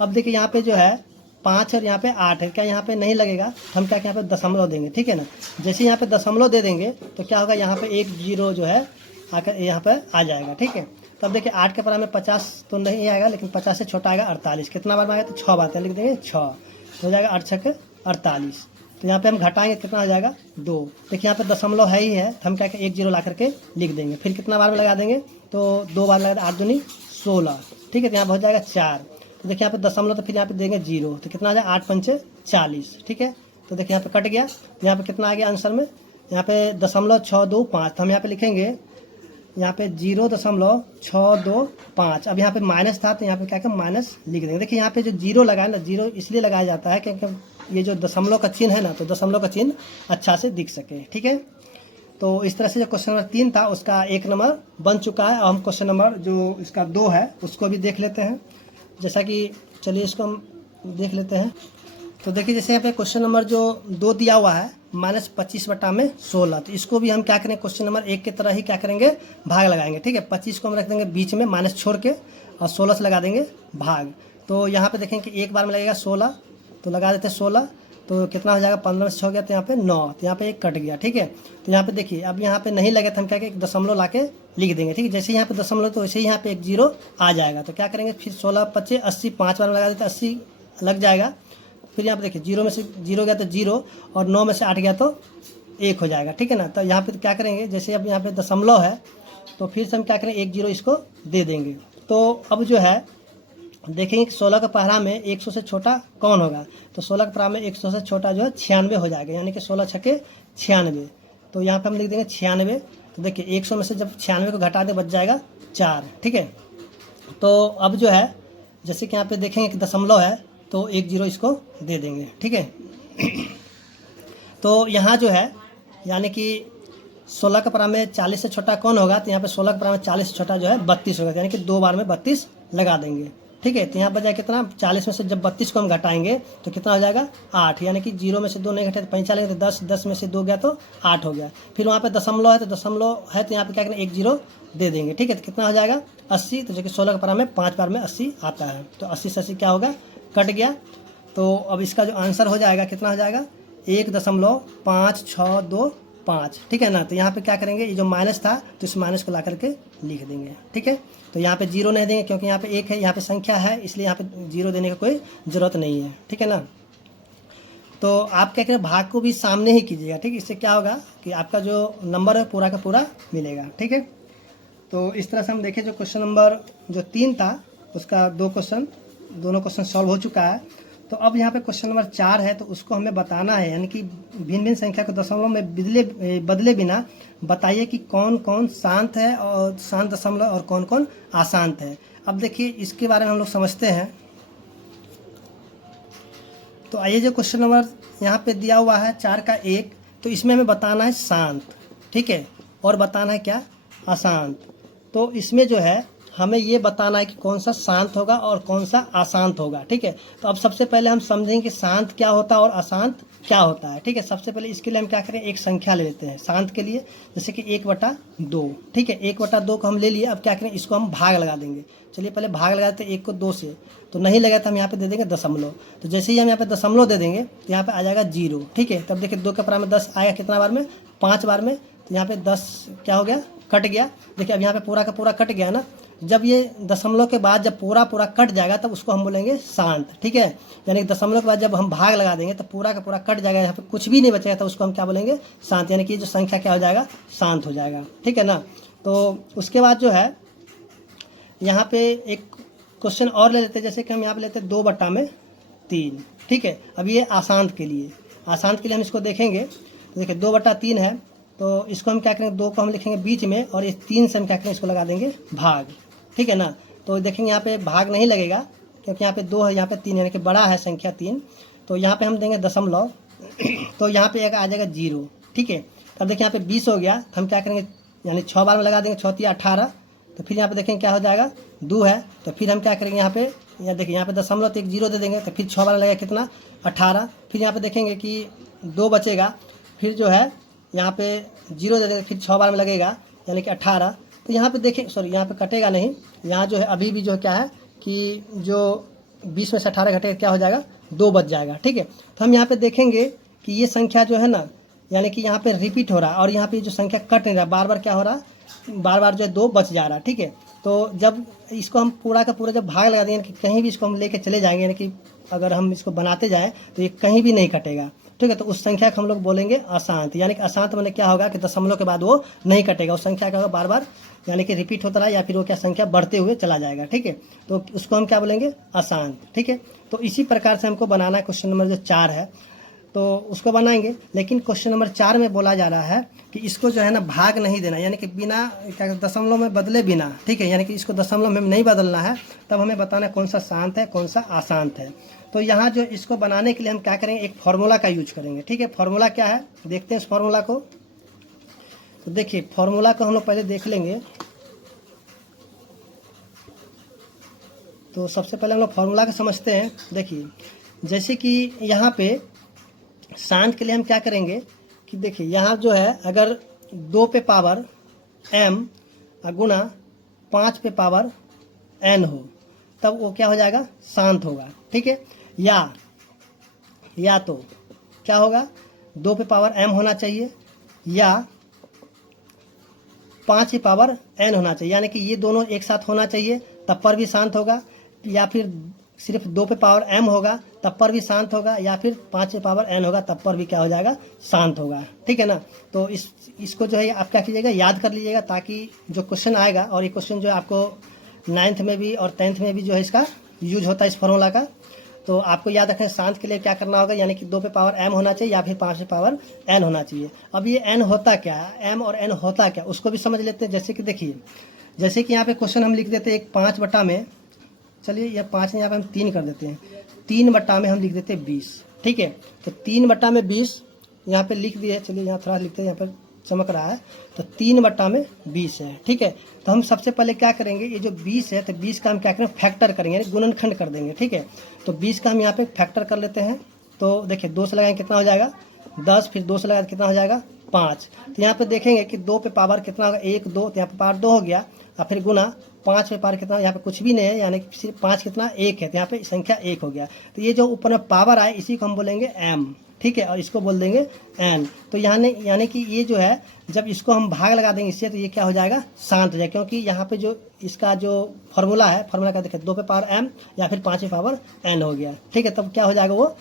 अब देखिए यहाँ पे जो है 5 और यहाँ पे 8 है, क्या यहाँ पे नहीं लगेगा, हम क्या यहाँ पे दशमलव देंगे, ठीक है ना। जैसे यहाँ पे दशमलव दे देंगे तो क्या होगा, यहाँ पे 1 0 जो है आकर यहाँ पर आ जाएगा, ठीक है। तब देखिए 8 के पारा में 50 तो नहीं आएगा, लेकिन 50 से छोटा आएगा 48। कितना बार में आएगा, तो 6 बार लिख देंगे 6, हो जाएगा 8 6 48। तो यहाँ पे हम घटाएंगे, कितना आ जाएगा 2। देखिए यहाँ पे दशमलव है ही है, तो हम क्या करें 1 0 ला करके लिख देंगे। फिर कितना बार में लगा देंगे, तो 2 बार लगा, 8 दूनी 16, ठीक है। तो यहाँ पर हो जाएगा 4। तो देखिए यहाँ पे दशमलव, तो फिर यहाँ पे देंगे 0, तो कितना आ जाएगा 8 5 40, ठीक है। तो देखिए यहाँ पे कट गया। तो यहाँ पे कितना आ गया आंसर में, यहाँ पे 0.625। तो हम यहाँ पे लिखेंगे यहाँ पे 0.625। अब यहाँ पे माइनस था तो यहाँ पे क्या करें, माइनस लिख देंगे। देखिए यहाँ पे जो 0 लगाया ना, 0 इसलिए लगाया जाता है क्योंकि ये जो दशमलव का चिन्ह है ना, तो दशमलव का चिन्ह अच्छा से दिख सके, ठीक है। तो इस तरह से जो क्वेश्चन नंबर 3 था उसका 1 नंबर बन चुका है। और हम क्वेश्चन नंबर जो इसका 2 है उसको भी देख लेते हैं। जैसा कि चलिए इसको हम देख लेते हैं। तो देखिए जैसे यहाँ पे क्वेश्चन नंबर जो 2 दिया हुआ है -25 बट्टा में 16, तो इसको भी हम क्या करेंगे, क्वेश्चन नंबर 1 की तरह ही क्या करेंगे, भाग लगाएंगे, ठीक है। 25 को हम रख देंगे बीच में माइनस छोड़ के, और 16 से लगा देंगे भाग। तो यहाँ पे देखेंगे कि एक बार में लगेगा 16, तो लगा देते 16, तो कितना हो जाएगा, 15 से 6 गया तो यहाँ पे 9, तो यहाँ पे 1 कट गया, ठीक है। तो यहाँ पे देखिए अब यहाँ पे नहीं लगे तो हम क्या करेंगे, दशमलव ला के लिख देंगे, ठीक है। जैसे यहाँ पे दशमलव तो वैसे ही यहाँ पे 1 0 आ जाएगा। तो क्या करेंगे, फिर 16 25 80, 5 बार में लगा देते 80 लग जाएगा। फिर यहाँ पे देखिए 0 में से 0 गया तो 0, और 9 में से 8 गया तो 1 हो जाएगा, ठीक है ना। तो यहाँ पे क्या करेंगे, जैसे अब यहाँ पे दशमलव है तो फिर से हम क्या करें 1 0 इसको दे देंगे। तो अब जो है देखेंगे कि 16 का पहरा में 100 से छोटा कौन होगा, तो 16 का पहरा में 100 से छोटा जो है 96 हो जाएगा, यानी कि 16 छक्के 96। तो यहाँ पे हम लिख देंगे 96। तो देखिए 100 में से जब 96 को घटा दे बच जाएगा 4, ठीक है। तो अब जो है जैसे कि यहाँ पे देखेंगे कि दशमलव है तो 1 0 इसको दे देंगे, ठीक है। तो यहाँ जो है यानी कि 16 का परा में 40 से छोटा कौन होगा, तो यहाँ पे 16 का परा में 40 से छोटा जो है 32 होगा, यानी कि 2 बार में 32 लगा देंगे, ठीक है। तो यहाँ बजाय कितना 40 में से जब 32 को हम घटाएंगे तो कितना हो जाएगा 8, यानी कि 0 में से 2 नहीं घटे तो 45, तो 10, 10 में से 2 गया तो 8 हो गया। फिर वहाँ पे दशमलव है तो दशमलव है तो यहाँ पे क्या करें 1 0 दे देंगे, ठीक है। तो कितना हो जाएगा 80, तो जो कि 16 का परा में 5 बार में 80 आता है, तो 80 से 80 क्या होगा कट गया। तो अब इसका जो आंसर हो जाएगा कितना हो जाएगा 1.5625, ठीक है ना। तो यहाँ पे क्या करेंगे ये जो माइनस था तो इस माइनस को ला करके लिख देंगे, ठीक है। तो यहाँ पे 0 नहीं देंगे क्योंकि यहाँ पे 1 है, यहाँ पे संख्या है, इसलिए यहाँ पे 0 देने का कोई ज़रूरत नहीं है, ठीक है ना। तो आप क्या करें भाग को भी सामने ही कीजिएगा, ठीक है। इससे क्या होगा कि आपका जो नंबर है पूरा का पूरा मिलेगा, ठीक है। तो इस तरह से हम देखें जो क्वेश्चन नंबर जो 3 था उसका दोनों क्वेश्चन सॉल्व हो चुका है। तो अब यहाँ पे क्वेश्चन नंबर 4 है, तो उसको हमें बताना है, यानी कि भिन्न भिन्न संख्या को दशमलव में बदले बिना बताइए कि कौन कौन शांत है और शांत दशमलव और कौन कौन अशांत है। अब देखिए इसके बारे में हम लोग समझते हैं। तो आइए जो क्वेश्चन नंबर यहाँ पे दिया हुआ है 4 का 1, तो इसमें हमें बताना है शांत, ठीक है, और बताना है क्या अशांत। तो इसमें जो है हमें ये बताना है कि कौन सा शांत होगा और कौन सा अशांत होगा, ठीक है। तो अब सबसे पहले हम समझेंगे कि शांत क्या होता है और अशांत क्या होता है, ठीक है। सबसे पहले इसके लिए हम क्या करें एक संख्या ले लेते हैं शांत के लिए, जैसे कि 1/2, ठीक है। 1/2 को हम ले लिए, अब क्या करें इसको हम भाग लगा देंगे। चलिए पहले भाग लगाते हैं 1 को 2 से, तो नहीं लगा तो हम यहाँ पे दे देंगे दशमलव। तो जैसे ही हम यहाँ पे दशमलव दे देंगे तो यहाँ पे आ जाएगा 0, ठीक है। तब देखिए 2 के परा में 10 आएगा कितना बार में 5 बार में, तो यहाँ पे 10 क्या हो गया कट गया। देखिए अब यहाँ पे पूरा का पूरा कट गया ना। जब ये दशमलव के बाद जब पूरा कट जाएगा तब उसको हम बोलेंगे शांत, ठीक है। यानी कि दशमलव के बाद जब हम भाग लगा देंगे तो पूरा का पूरा कट जाएगा, यहाँ पे कुछ भी नहीं बचेगा, तो उसको हम क्या बोलेंगे शांत, यानी कि जो संख्या क्या हो जाएगा शांत हो जाएगा, ठीक है ना। तो उसके बाद जो है यहाँ पे एक क्वेश्चन और ले लेते हैं, जैसे कि हम यहाँ पे लेते हैं 2/3, ठीक है। अब ये अशांत के लिए हम इसको देखेंगे। देखिए 2/3 है, तो इसको हम क्या करेंगे 2 को हम लिखेंगे बीच में और इस 3 से हम क्या करेंगे इसको लगा देंगे भाग, ठीक है ना। तो देखेंगे यहाँ पे भाग नहीं लगेगा क्योंकि यहाँ पे 2 है, यहाँ पे 3 यानी कि बड़ा है संख्या 3, तो यहाँ पे हम देंगे दशमलव। तो यहाँ पे एक आ जाएगा 0, ठीक है। तब देखिए यहाँ पे 20 हो गया, तो हम क्या करेंगे यानी 6 बार में लगा देंगे, 6 × 18। तो फिर यहाँ पे देखेंगे क्या हो जाएगा 2 है, तो फिर हम क्या करेंगे यहाँ पे देखिए यहाँ पे दशमलव तो एक 0 दे देंगे, तो फिर 6 बार में लगेगा कितना 18। फिर यहाँ पे देखेंगे कि 2 बचेगा, फिर जो है यहाँ पे 0 दे देंगे, फिर 6 बार में लगेगा यानी कि 18। तो यहाँ पे देखें सॉरी यहाँ पे कटेगा नहीं, यहाँ जो है अभी भी जो है क्या है कि जो 20 में से 18 घटेगा क्या हो जाएगा 2 बच जाएगा, ठीक है। तो हम यहाँ पे देखेंगे कि ये संख्या जो है ना यानी कि यहाँ पे रिपीट हो रहा है और यहाँ पे जो संख्या कट नहीं रहा, बार बार क्या हो रहा है बार बार जो है 2 बच जा रहा है, ठीक है। तो जब इसको हम पूरा का पूरा जब भाग लगा देंगे कि कहीं भी इसको हम लेके चले जाएंगे, यानी कि अगर हम इसको बनाते जाएँ तो ये कहीं भी नहीं कटेगा, ठीक है। तो उस संख्या को हम लोग बोलेंगे अशांत, यानी कि अशांत मैंने क्या होगा कि दशमलव के बाद वो नहीं कटेगा, उस संख्या का होगा बार बार यानी कि रिपीट होता रहा या फिर वो क्या संख्या बढ़ते हुए चला जाएगा, ठीक है। तो उसको हम क्या बोलेंगे अशांत, ठीक है। तो इसी प्रकार से हमको बनाना है क्वेश्चन नंबर जो 4 है, तो उसको बनाएंगे। लेकिन क्वेश्चन नंबर 4 में बोला जा रहा है कि इसको जो है ना भाग नहीं देना, यानी कि बिना क्या दशमलव में बदले बिना, ठीक है। यानी कि इसको दशमलव में नहीं बदलना है, तब हमें बताना है कौन सा शांत है कौन सा अशांत है। तो यहाँ जो इसको बनाने के लिए हम क्या करेंगे एक फार्मूला का यूज करेंगे, ठीक है। फार्मूला क्या है देखते हैं इस फार्मूला को। तो देखिए फार्मूला को हम लोग पहले देख लेंगे। तो सबसे पहले हम लोग फार्मूला को समझते हैं। देखिए जैसे कि यहाँ पे शांत के लिए हम क्या करेंगे कि देखिए यहाँ जो है अगर 2 पे पावर m गुना 5 पे पावर n हो तब वो क्या हो जाएगा शांत होगा, ठीक है। या तो क्या होगा 2 पे पावर m होना चाहिए या 5 पे पावर n होना चाहिए, यानी कि ये दोनों एक साथ होना चाहिए तब पर भी शांत होगा, या फिर सिर्फ 2 पे पावर m होगा तब पर भी शांत होगा, या फिर 5 पे पावर n होगा तब पर भी क्या हो जाएगा शांत होगा, ठीक है ना। तो इसको जो है आप क्या कीजिएगा याद कर लीजिएगा, ताकि जो क्वेश्चन आएगा और ये क्वेश्चन जो है आपको 9th में भी और 10th में भी जो है इसका यूज होता है इस फॉर्मूला का। तो आपको याद रखना है शांत के लिए क्या करना होगा, यानी कि 2 पे पावर m होना चाहिए या फिर 5 पे पावर n होना चाहिए। अब ये n होता क्या है, m और n होता क्या, उसको भी समझ लेते हैं। जैसे कि देखिए, जैसे कि यहाँ पे क्वेश्चन हम लिख देते हैं एक 5 बटा में, चलिए यह 5 यहाँ पे हम 3 कर देते हैं, 3 बटा में हम लिख देते हैं 20, ठीक है। तो 3 बटा में 20 यहाँ पे लिख दिए, चलिए यहाँ थोड़ा लिखते हैं, यहाँ पर चमक रहा है, तो 3 बटा में 20 है, ठीक है। तो हम सबसे पहले क्या करेंगे, ये जो 20 है तो 20 का हम क्या करेंगे, फैक्टर करेंगे, यानी गुणनखंड कर देंगे, ठीक है। तो 20 का हम यहाँ पे फैक्टर कर लेते हैं। तो देखिए 2 से लगाएंगे कितना हो जाएगा 10, फिर 2 से लगाएंगे कितना हो जाएगा 5। तो यहाँ पे देखेंगे कि 2 पे पावर कितना होगा 1 2, तो यहाँ पे पावर 2 हो गया, और फिर गुना 5 पे पावर कितना, यहाँ पे कुछ भी नहीं है, यानी कि सिर्फ 5 कितना 1 है, तो यहाँ पे संख्या 1 हो गया। तो ये जो ऊपर में पावर आए इसी को हम बोलेंगे m, ठीक है, और इसको बोल देंगे n। तो यानी कि ये जो है जब इसको हम भाग लगा देंगे इससे, तो ये क्या हो जाएगा, शांत हो जाएगा, क्योंकि यहाँ पे जो इसका जो फॉर्मूला है, फॉर्मूला का देखिए 2 पे पावर m या फिर 5 पे पावर n हो गया, ठीक है। तब क्या हो जाएगा, वो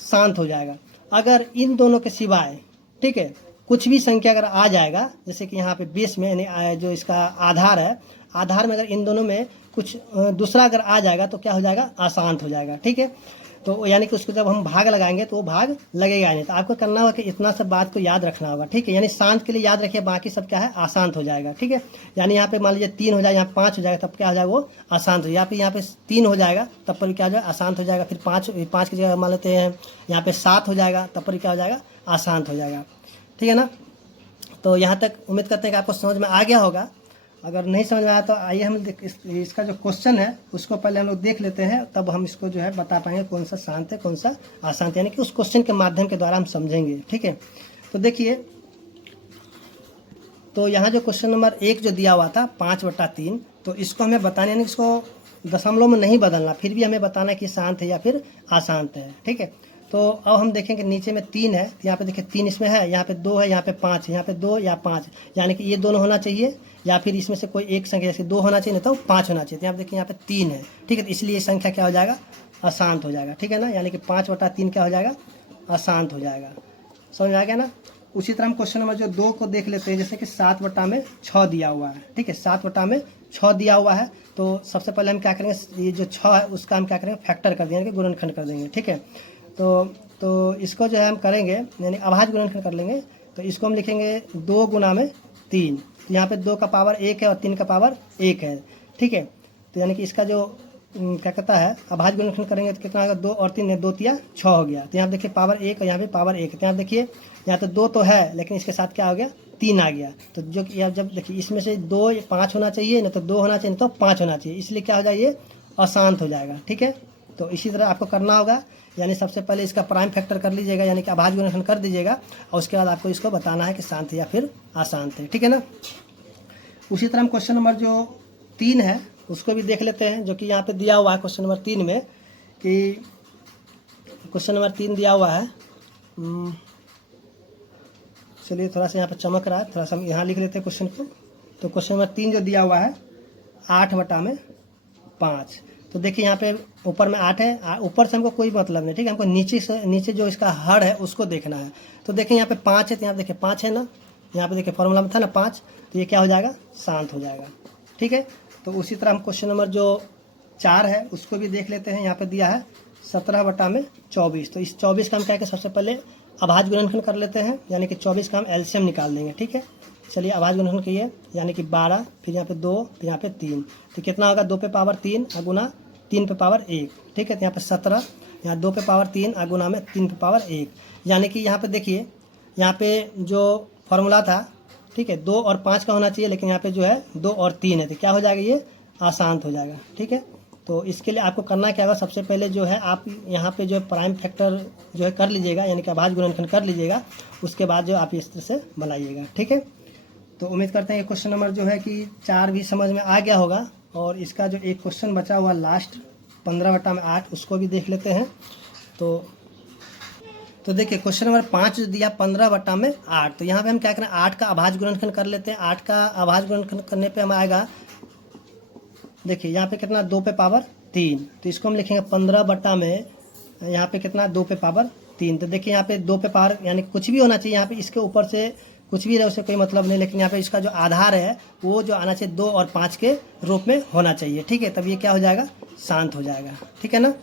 शांत हो जाएगा। अगर इन दोनों के सिवाय, ठीक है, कुछ भी संख्या अगर आ जाएगा, जैसे कि यहाँ पे बेस में यानी जो इसका आधार है, आधार में अगर इन दोनों में कुछ दूसरा अगर आ जाएगा तो क्या हो जाएगा, अशांत हो जाएगा, ठीक है। तो यानी कि उसको जब हम भाग लगाएंगे तो वो भाग लगेगा नहीं। तो आपको करना होगा कि इतना सब बात को याद रखना होगा, ठीक है। यानी शांत के लिए याद रखिए, बाकी सब क्या है, अशांत हो जाएगा, ठीक है। यानी यहाँ पे मान लीजिए 3 हो जाएगा, यहाँ 5 हो जाएगा, तब क्या हो जाएगा, वो अशांत हो जाएगा। यहाँ पे 3 हो जाएगा तब पर क्या हो जाएगा, अशांत हो जाएगा। फिर 5 की जगह मान लेते हैं यहाँ पे 7 हो जाएगा, तब पर क्या हो जाएगा, अशांत हो जाएगा, ठीक है ना। तो यहाँ तक उम्मीद करते हैं कि आपको समझ में आ गया होगा। अगर नहीं समझ में आया तो आइए हम इसका जो क्वेश्चन है उसको पहले हम लोग देख लेते हैं, तब हम इसको जो है बता पाएंगे कौन सा शांत है कौन सा अशांत, यानी कि उस क्वेश्चन के माध्यम के द्वारा हम समझेंगे, ठीक है। तो देखिए, तो यहाँ जो क्वेश्चन नंबर 1 जो दिया हुआ था 5/3, तो इसको हमें बताने, यानी इसको दशमलव में नहीं बदलना, फिर भी हमें बताना कि शांत है या फिर अशांत है, ठीक है। तो अब हम देखेंगे नीचे में 3 है, यहाँ पे देखिए 3 इसमें है, यहाँ पे 2 है, यहाँ पे 5 है, यहाँ पे 2 या 5, यानी कि ये दोनों होना चाहिए, या फिर इसमें से कोई एक संख्या, जैसे 2 होना चाहिए ना तो 5 होना चाहिए। तो यहाँ पे देखिए यहाँ पे 3 है, ठीक है, तो इसलिए ये संख्या क्या हो जाएगा, अशांत हो जाएगा, ठीक है ना। यानी कि 5/3 क्या हो जाएगा, अशांत हो जाएगा। समझ में आ गया ना। उसी तरह हम क्वेश्चन नंबर जो 2 को देख लेते हैं, जैसे कि 7/6 दिया हुआ है, ठीक है, 7/6 दिया हुआ है। तो सबसे पहले हम क्या करेंगे, ये जो 6 है उसका हम क्या करेंगे, फैक्टर कर देंगे, गुणनखंड कर देंगे, ठीक है। तो इसको जो है हम करेंगे, यानी अभाज्य गुणनखंड कर लेंगे। तो इसको हम लिखेंगे 2 गुना में 3, यहाँ पे 2 का पावर 1 है और 3 का पावर 1 है, ठीक है। तो यानी कि इसका जो क्या कहता है, अभाज्य गुणनखंड करेंगे तो कितना होगा, 2 और 3 2 3 6 हो गया। तो यहाँ देखिए पावर 1 और यहाँ पे पावर 1 है, तो यहाँ देखिए यहाँ तो 2 तो है, लेकिन इसके साथ क्या हो गया, 3 आ गया। तो जो जब देखिए इसमें से 2 5 होना चाहिए, ना तो 2 होना चाहिए, ना तो 5 होना चाहिए, इसलिए क्या हो जाए, ये अशांत हो जाएगा, ठीक है। तो इसी तरह आपको करना होगा, यानी सबसे पहले इसका प्राइम फैक्टर कर लीजिएगा, यानी कि अभाज्य गुणनखंड कर दीजिएगा, और उसके बाद आपको इसको बताना है कि शांत है या फिर अशांत है, ठीक है ना। उसी तरह हम क्वेश्चन नंबर जो 3 है उसको भी देख लेते हैं, जो कि यहाँ पे दिया हुआ है क्वेश्चन नंबर 3 में, कि क्वेश्चन नंबर 3 दिया हुआ है, चलिए थोड़ा सा यहाँ पर चमक रहा है, थोड़ा सा हम यहाँ लिख लेते हैं क्वेश्चन को। तो क्वेश्चन नंबर 3 जो दिया हुआ है 8/5, तो देखिए यहाँ पे ऊपर में 8 है, ऊपर से हमको कोई मतलब नहीं, ठीक है, हमको नीचे जो इसका हर है उसको देखना है। तो देखिए यहाँ पे 5 है, तो यहाँ देखिए 5 है ना, यहाँ पे देखिए फॉर्मूला में था ना 5, तो ये क्या हो जाएगा, शांत हो जाएगा, ठीक है। तो उसी तरह हम क्वेश्चन नंबर जो 4 है उसको भी देख लेते हैं। यहाँ पे दिया है 17/24, तो इस 24 का हम क्या है, सबसे पहले अभाज्य गुणनखंड कर लेते हैं, यानी कि 24 का हम एलसीएम निकाल देंगे, ठीक है। चलिए अभाज्य गुणनखंड किए, यानी कि 12, फिर यहाँ पे 2, फिर यहाँ पे 3, तो कितना होगा, 2 पे पावर 3 गुना 3 पे पावर 1, ठीक है। तो यहाँ पे 17, यहाँ 2 पे पावर 3 गुना में 3 पे पावर 1, यानी कि यहाँ पे देखिए यहाँ पे जो फॉर्मूला था, ठीक है, 2 और 5 का होना चाहिए, लेकिन यहाँ पे जो है 2 और 3 है, तो क्या हो जाएगा, ये अशांत हो जाएगा, ठीक है। तो इसके लिए आपको करना क्या होगा, सबसे पहले जो है आप यहाँ पे जो प्राइम फैक्टर जो है कर लीजिएगा, यानी कि अभाज्य गुणनखंड कर लीजिएगा, उसके बाद जो आप इस तरह से बनाइएगा, ठीक है। तो उम्मीद करते हैं कि क्वेश्चन नंबर जो है कि 4 भी समझ में आ गया होगा। और इसका जो एक क्वेश्चन बचा हुआ लास्ट 15/8 उसको भी देख लेते हैं। तो देखिए क्वेश्चन नंबर 5 जो दिया 15/8, तो यहाँ पे हम क्या करें, 8 का अभाज्य गुणनखंड कर लेते हैं। 8 का अभाज्य गुणनखंड करने पे हम आएगा, देखिए यहाँ पे कितना, 2 पे पावर 3, तो इसको हम लिखेंगे 15 में यहाँ पे कितना, 2 पे पावर 3। तो देखिए यहाँ पे 2 पे पावर यानी कुछ भी होना चाहिए, यहाँ पे इसके ऊपर से कुछ भी रहे उससे कोई मतलब नहीं, लेकिन यहाँ पे इसका जो आधार है वो जो आना चाहिए 2 और 5 के रूप में होना चाहिए, ठीक है, तब ये क्या हो जाएगा, शांत हो जाएगा, ठीक है ना।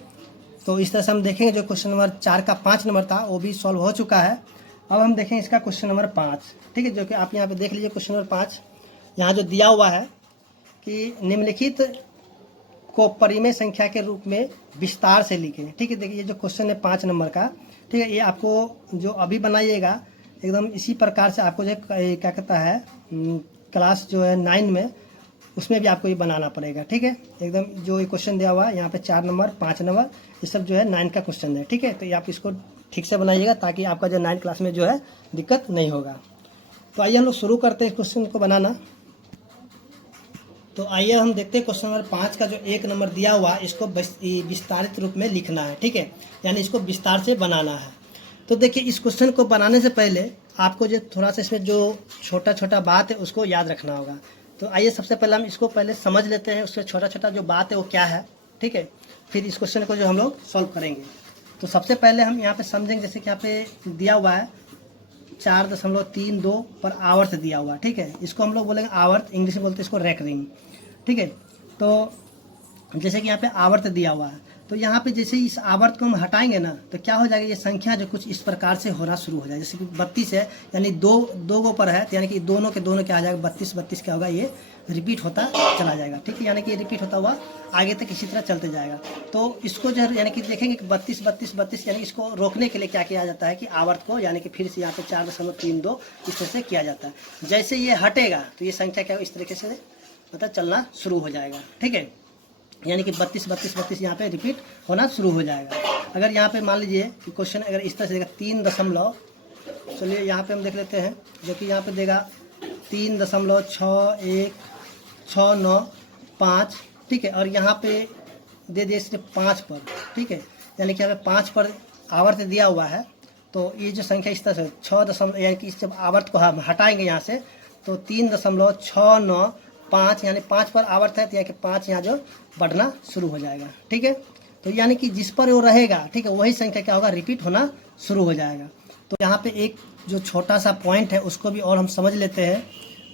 तो इस तरह से हम देखेंगे जो क्वेश्चन नंबर 4 का 5 नंबर था वो भी सॉल्व हो चुका है। अब हम देखेंगे इसका क्वेश्चन नंबर 5, ठीक है, जो कि आप यहाँ पे देख लीजिए क्वेश्चन नंबर 5। यहाँ जो दिया हुआ है कि निम्नलिखित को परिमेय संख्या के रूप में विस्तार से लिखें, ठीक है। देखिए ये जो क्वेश्चन है 5 नंबर का, ठीक है, ये आपको जो अभी बनाइएगा एकदम इसी प्रकार से आपको जो क्या कहता है क्लास जो है 9 में उसमें भी आपको ये बनाना पड़ेगा, ठीक है। एकदम जो ये क्वेश्चन दिया हुआ है यहाँ पे 4 नंबर 5 नंबर ये सब जो है 9 का क्वेश्चन है, ठीक है। तो ये आप इसको ठीक से बनाइएगा ताकि आपका जो 9 क्लास में जो है दिक्कत नहीं होगा। तो आइए हम लोग शुरू करते हैं क्वेश्चन को बनाना। तो आइए हम देखते हैं क्वेश्चन नंबर 5 का जो 1 नंबर दिया हुआ है इसको विस्तारित रूप में लिखना है, ठीक है, यानी इसको विस्तार से बनाना है। तो देखिए इस क्वेश्चन को बनाने से पहले आपको जो थोड़ा सा इसमें जो छोटा छोटा बात है उसको याद रखना होगा। तो आइए सबसे पहले हम इसको पहले समझ लेते हैं, उससे छोटा छोटा जो बात है वो क्या है, ठीक है, फिर इस क्वेश्चन को जो हम लोग सॉल्व करेंगे। तो सबसे पहले हम यहाँ पे समझेंगे, जैसे कि यहाँ पे दिया हुआ है 4.32 पर आवर्त दिया हुआ, ठीक है, इसको हम लोग बोलेंगे आवर्त, इंग्लिश में बोलते हैं इसको रेकरिंग, ठीक है। तो जैसे कि यहाँ पे आवर्त दिया हुआ है तो यहाँ पे जैसे इस आवर्त को हम हटाएंगे ना तो क्या हो जाएगा, ये संख्या जो कुछ इस प्रकार से होना शुरू हो जाएगा। जैसे कि 32 है यानी दो गो पर है, तो यानी कि दोनों के दोनों क्या आ जाएगा 32 क्या होगा, ये रिपीट होता चला जाएगा, ठीक है, यानी कि रिपीट होता हुआ आगे तक इसी तरह चलते जाएगा। तो इसको जो है यानी कि देखेंगे कि 32 यानी इसको रोकने के लिए क्या किया जाता है कि आवर्त को यानी कि फिर से यहाँ पे 4.32 इस तरह से किया जाता है। जैसे ये हटेगा तो ये संख्या क्या इस तरीके से मतलब चलना शुरू हो जाएगा, ठीक है, यानी कि 32 यहाँ पे रिपीट होना शुरू हो जाएगा। अगर यहाँ पे मान लीजिए कि क्वेश्चन अगर इस तरह से देगा 3 दशमलव, चलिए यहाँ पे हम देख लेते हैं, जो कि यहाँ पे देगा 3.6169 ठीक है, और यहाँ पे दे दिए सिर्फ 5 पर, ठीक है, यानी कि यहाँ पे 5 पर आवर्त दिया हुआ है। तो ये जो संख्या इस तरह से 6 यानी कि जब आवर्त को हम हटाएंगे यहाँ से तो 3.695 यानी 5 पर आवर्त है तो यानी कि 5 यहाँ जो बढ़ना शुरू हो जाएगा, ठीक है। तो यानी कि जिस पर वो रहेगा, ठीक है, वही संख्या क्या होगा रिपीट होना शुरू हो जाएगा। तो यहाँ पे एक जो छोटा सा पॉइंट है उसको भी और हम समझ लेते हैं।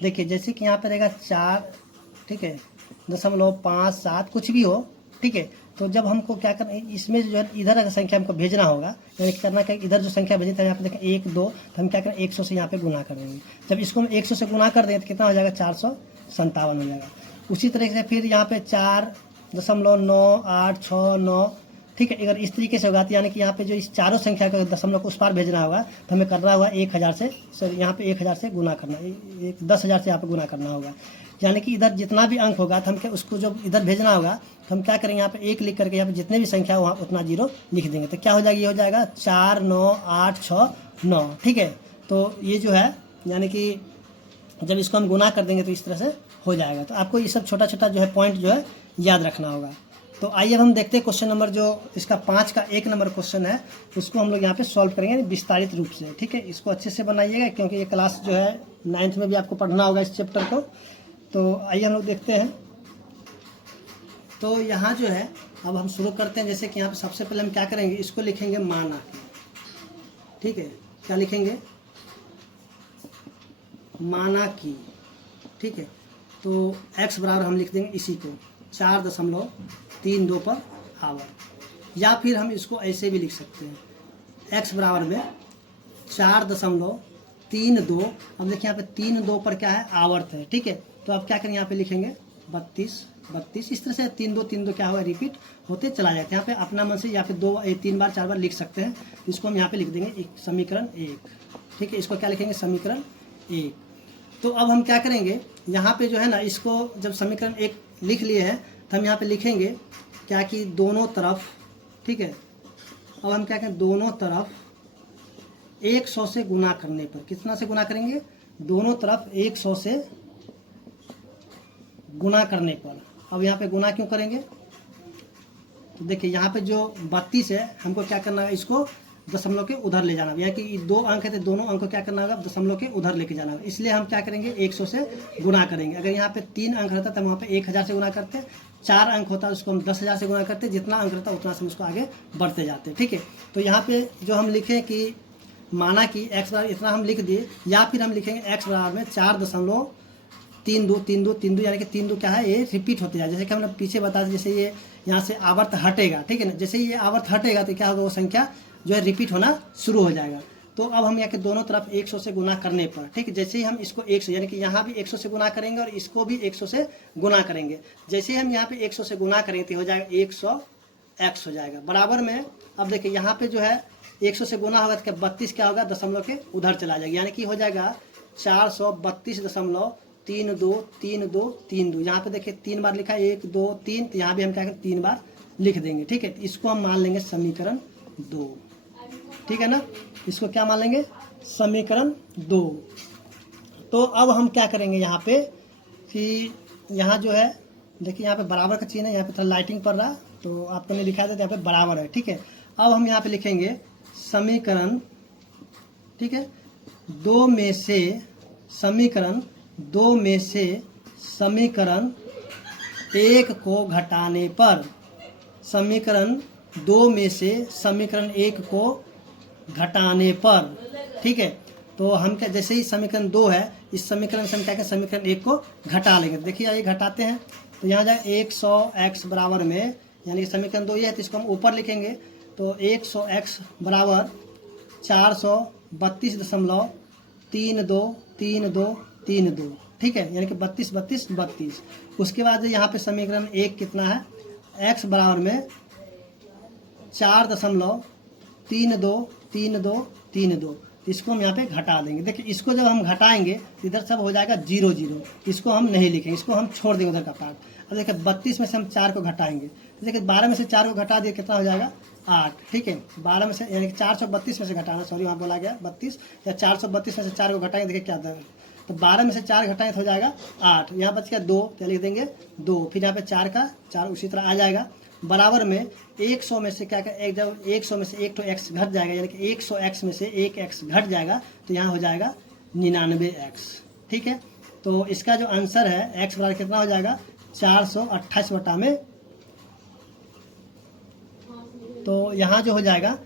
देखिए जैसे कि यहाँ पे रहेगा 4, ठीक है, 0.57 कुछ भी हो, ठीक है, तो जब हमको क्या करना है इसमें जो है इधर अगर संख्या हमको भेजना होगा, यानी करना क्या इधर जो संख्या भेजी था यहाँ पे देखें 1 2, तो हम क्या करें 100 से यहाँ पे गुना कर देंगे। जब इसको हम 100 से गुना कर देंगे तो कितना हो जाएगा 457 हो जाएगा। उसी तरीके से फिर यहाँ पे 4.9869, ठीक है, अगर इस तरीके से होगा तो यानी कि यहाँ पे जो इस चारों संख्या का दशमलव को उस पार भेजना होगा तो हमें करना होगा 1000 से, सर यहाँ पे 1000 से गुना करना, 10,000 से यहाँ पे गुना करना होगा। यानी कि इधर जितना भी अंक होगा तो हम क्या उसको जब इधर भेजना होगा तो हम क्या करेंगे यहाँ पे 1 लिख करके यहाँ पे जितने भी संख्या वहाँ उतना 0 लिख देंगे। तो क्या हो जाएगा, ये हो जाएगा 49869, ठीक है। तो ये जो है यानी कि जब इसको हम गुना कर देंगे तो इस तरह से हो जाएगा। तो आपको ये सब छोटा छोटा जो है पॉइंट जो है याद रखना होगा। तो आइए अब हम देखते हैं क्वेश्चन नंबर जो इसका 5 का 1 नंबर क्वेश्चन है उसको हम लोग यहाँ पे सॉल्व करेंगे विस्तारित रूप से, ठीक है। इसको अच्छे से बनाइएगा क्योंकि ये क्लास जो है 9th में भी आपको पढ़ना होगा इस चैप्टर को। तो आइए हम लोग देखते हैं। तो यहाँ जो है अब हम शुरू करते हैं। जैसे कि यहाँ पे सबसे पहले हम क्या करेंगे, इसको लिखेंगे माना, ठीक है, क्या लिखेंगे माना की, ठीक है। तो x बराबर हम लिख देंगे इसी को 4.32 पर आवर, या फिर हम इसको ऐसे भी लिख सकते हैं x बराबर में 4.32। अब देखिए यहाँ पे 3 पर क्या है आवर्त है, ठीक है। तो अब क्या करेंगे यहाँ पे लिखेंगे 32 इस तरह से 3 2 क्या होगा रिपीट होते चला जाता है। यहाँ पे अपना मन से या फिर 3 बार 4 बार लिख सकते हैं। इसको हम यहाँ पे लिख देंगे एक समीकरण 1, ठीक है। इसको क्या लिखेंगे समीकरण 1। तो अब हम क्या करेंगे यहाँ पे जो है ना, इसको जब समीकरण 1 लिख लिए हैं तो हम यहाँ पे लिखेंगे क्या कि दोनों तरफ, ठीक है। अब हम क्या करें दोनों तरफ 100 से गुना करने पर, कितना से गुना करेंगे दोनों तरफ 100 से गुना करने पर। अब यहाँ पे गुना क्यों करेंगे, तो देखिए यहाँ पे जो 32 है हमको क्या करना है इसको दशमलव के उधर ले जाना, यानी कि 2 अंक है तो दोनों अंक को क्या करना होगा दशमलव के उधर लेके जाना होगा। इसलिए हम क्या करेंगे 100 से गुना करेंगे। अगर यहाँ पे 3 अंक रहता तो वहाँ पे 1000 से गुना करते, 4 अंक होता है उसको हम 10,000 से गुना करते, जितना अंक रहता उतना से हम उसको आगे बढ़ते जाते, ठीक है। तो यहाँ पे जो हम लिखें कि माना कि x बराबर इतना हम लिख दिए, या फिर हम लिखेंगे x बराबर में 4.32 यानी कि 3 2 क्या है, ये रिपीट होते जाए। जैसे कि हमने पीछे बताया, जैसे ये यहाँ से आवर्त हटेगा, ठीक है ना, जैसे ये आवर्त हटेगा तो क्या होगा, वो संख्या जो है रिपीट होना शुरू हो जाएगा। तो अब हम यहाँ के दोनों तरफ 100 से गुना करने पर, ठीक है, जैसे ही हम इसको 100 यानी कि यहाँ भी 100 से गुना करेंगे और इसको भी 100 से गुना करेंगे, जैसे ही हम यहाँ पे 100 से गुना करेंगे तो हो जाएगा 100x हो जाएगा बराबर में। अब देखिए यहाँ पे जो है 100 से गुना होगा तो 32 क्या होगा, दशमलव के उधर चला जाएगा, यानी कि हो जाएगा 432.3232। यहाँ पे देखिए 3 बार लिखा है, 1 2 3, तो यहाँ भी हम क्या करें 3 बार लिख देंगे, ठीक है। इसको हम मान लेंगे समीकरण 2, ठीक है ना, इसको क्या मान लेंगे, समीकरण 2। तो अब हम क्या करेंगे यहाँ पे कि यहाँ जो है देखिए यहाँ पे बराबर का चिन्ह है, यहाँ पे थोड़ा लाइटिंग पड़ रहा तो आपको नहीं दिखाया था, यहाँ पे बराबर है, ठीक है। अब हम यहाँ पे लिखेंगे समीकरण, ठीक है, 2 में से समीकरण 1 को घटाने पर, समीकरण 2 में से समीकरण 1 को घटाने पर, ठीक है। तो हम क्या, जैसे ही समीकरण 2 है, इस समीकरण से हम क्या करें, समीकरण 1 को घटा लेंगे। देखिए ये घटाते हैं तो यहाँ जाए 100x बराबर में, यानी कि समीकरण 2 ये है तो इसको हम ऊपर लिखेंगे, तो 100x बराबर 432.3232, ठीक है, यानी कि 32 32 32। उसके बाद यहाँ पे समीकरण 1 कितना है, x बराबर में 4.323232, इसको हम यहाँ पे घटा देंगे। देखिए इसको जब हम घटाएंगे इधर सब हो जाएगा 0 0, इसको हम नहीं लिखेंगे, इसको हम छोड़ देंगे उधर का पार्ट। अब देखिए 32 में से हम 4 को घटाएंगे, देखिए 12 में से 4 को घटा दिए कितना हो जाएगा, 8, ठीक है। 12 में से यानी कि 432 में से घटाना, सॉरी वहाँ बोला गया 32, या 432 में से 4 को घटाएंगे, देखिए क्या था, तो 12 में से 4 घटाएंगे तो हो जाएगा 8, यहाँ बच गया 2, क्या लिख देंगे 2, फिर यहाँ पे 4 का 4 उसी तरह आ जाएगा बराबर में 100 में से क्या एक, जब 100 में से 1 तो x घट जाएगा, यानी कि 100x में से 1x घट जाएगा तो यहाँ हो जाएगा 99x, ठीक है। तो इसका जो आंसर है x बराबर कितना हो जाएगा, 428 बटा में, तो यहाँ जो हो जाएगा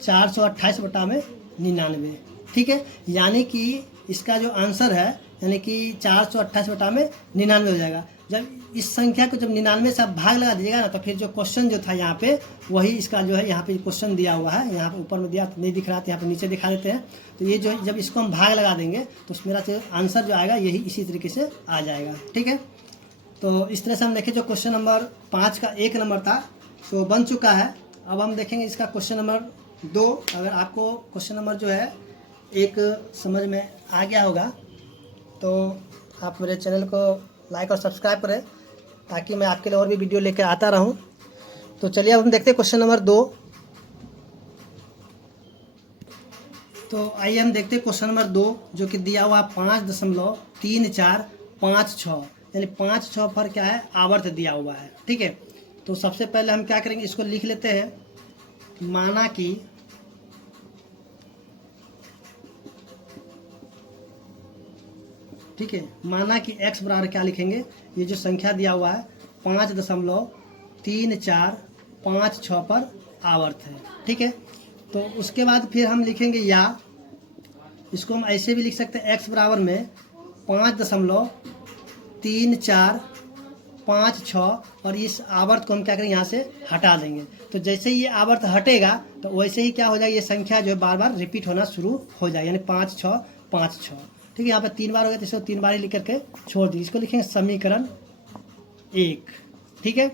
428 बटा में 99, ठीक है। यानी कि इसका जो आंसर है यानी कि 428 बटा में 99 हो जाएगा। जब इस संख्या को जब 99 से आप भाग लगा दीजिएगा ना, तो फिर जो क्वेश्चन जो था यहाँ पे वही इसका जो है यहाँ पे क्वेश्चन दिया हुआ है, यहाँ पे ऊपर में दिया नहीं दिख रहा था, यहाँ पे नीचे दिखा देते हैं। तो ये जो जब इसको हम भाग लगा देंगे तो मेरा जो आंसर जो आएगा यही इसी तरीके से आ जाएगा, ठीक है। तो इस तरह से हम देखें जो क्वेश्चन नंबर 5 का 1 नंबर था सो बन चुका है। अब हम देखेंगे इसका क्वेश्चन नंबर 2। अगर आपको क्वेश्चन नंबर जो है 1 समझ में आ गया होगा तो आप मेरे चैनल को लाइक और सब्सक्राइब करें ताकि मैं आपके लिए और भी वीडियो लेकर आता रहूं। तो चलिए अब हम देखते हैं क्वेश्चन नंबर 2। तो आइए हम देखते हैं क्वेश्चन नंबर 2 जो कि दिया हुआ 5.3456, यानी 5 6 पर क्या है आवर्त दिया हुआ है, ठीक है। तो सबसे पहले हम क्या करेंगे, इसको लिख लेते हैं। माना कि ठीक है, माना कि x बराबर क्या लिखेंगे, ये जो संख्या दिया हुआ है 5.3456 पर आवर्त है, ठीक है। तो उसके बाद फिर हम लिखेंगे या इसको हम ऐसे भी लिख सकते हैं, x बराबर में 5.3456 और इस आवर्त को हम क्या करेंगे यहाँ से हटा देंगे। तो जैसे ही ये आवर्त हटेगा तो वैसे ही क्या हो जाएगा, ये संख्या जो है बार बार रिपीट होना शुरू हो जाएगा, यानी 5 6 5 6, ठीक है। यहाँ पे 3 बार हो गया तो इसको 3 बार ही लिख करके छोड़ दीजिए। इसको लिखेंगे समीकरण 1, ठीक है।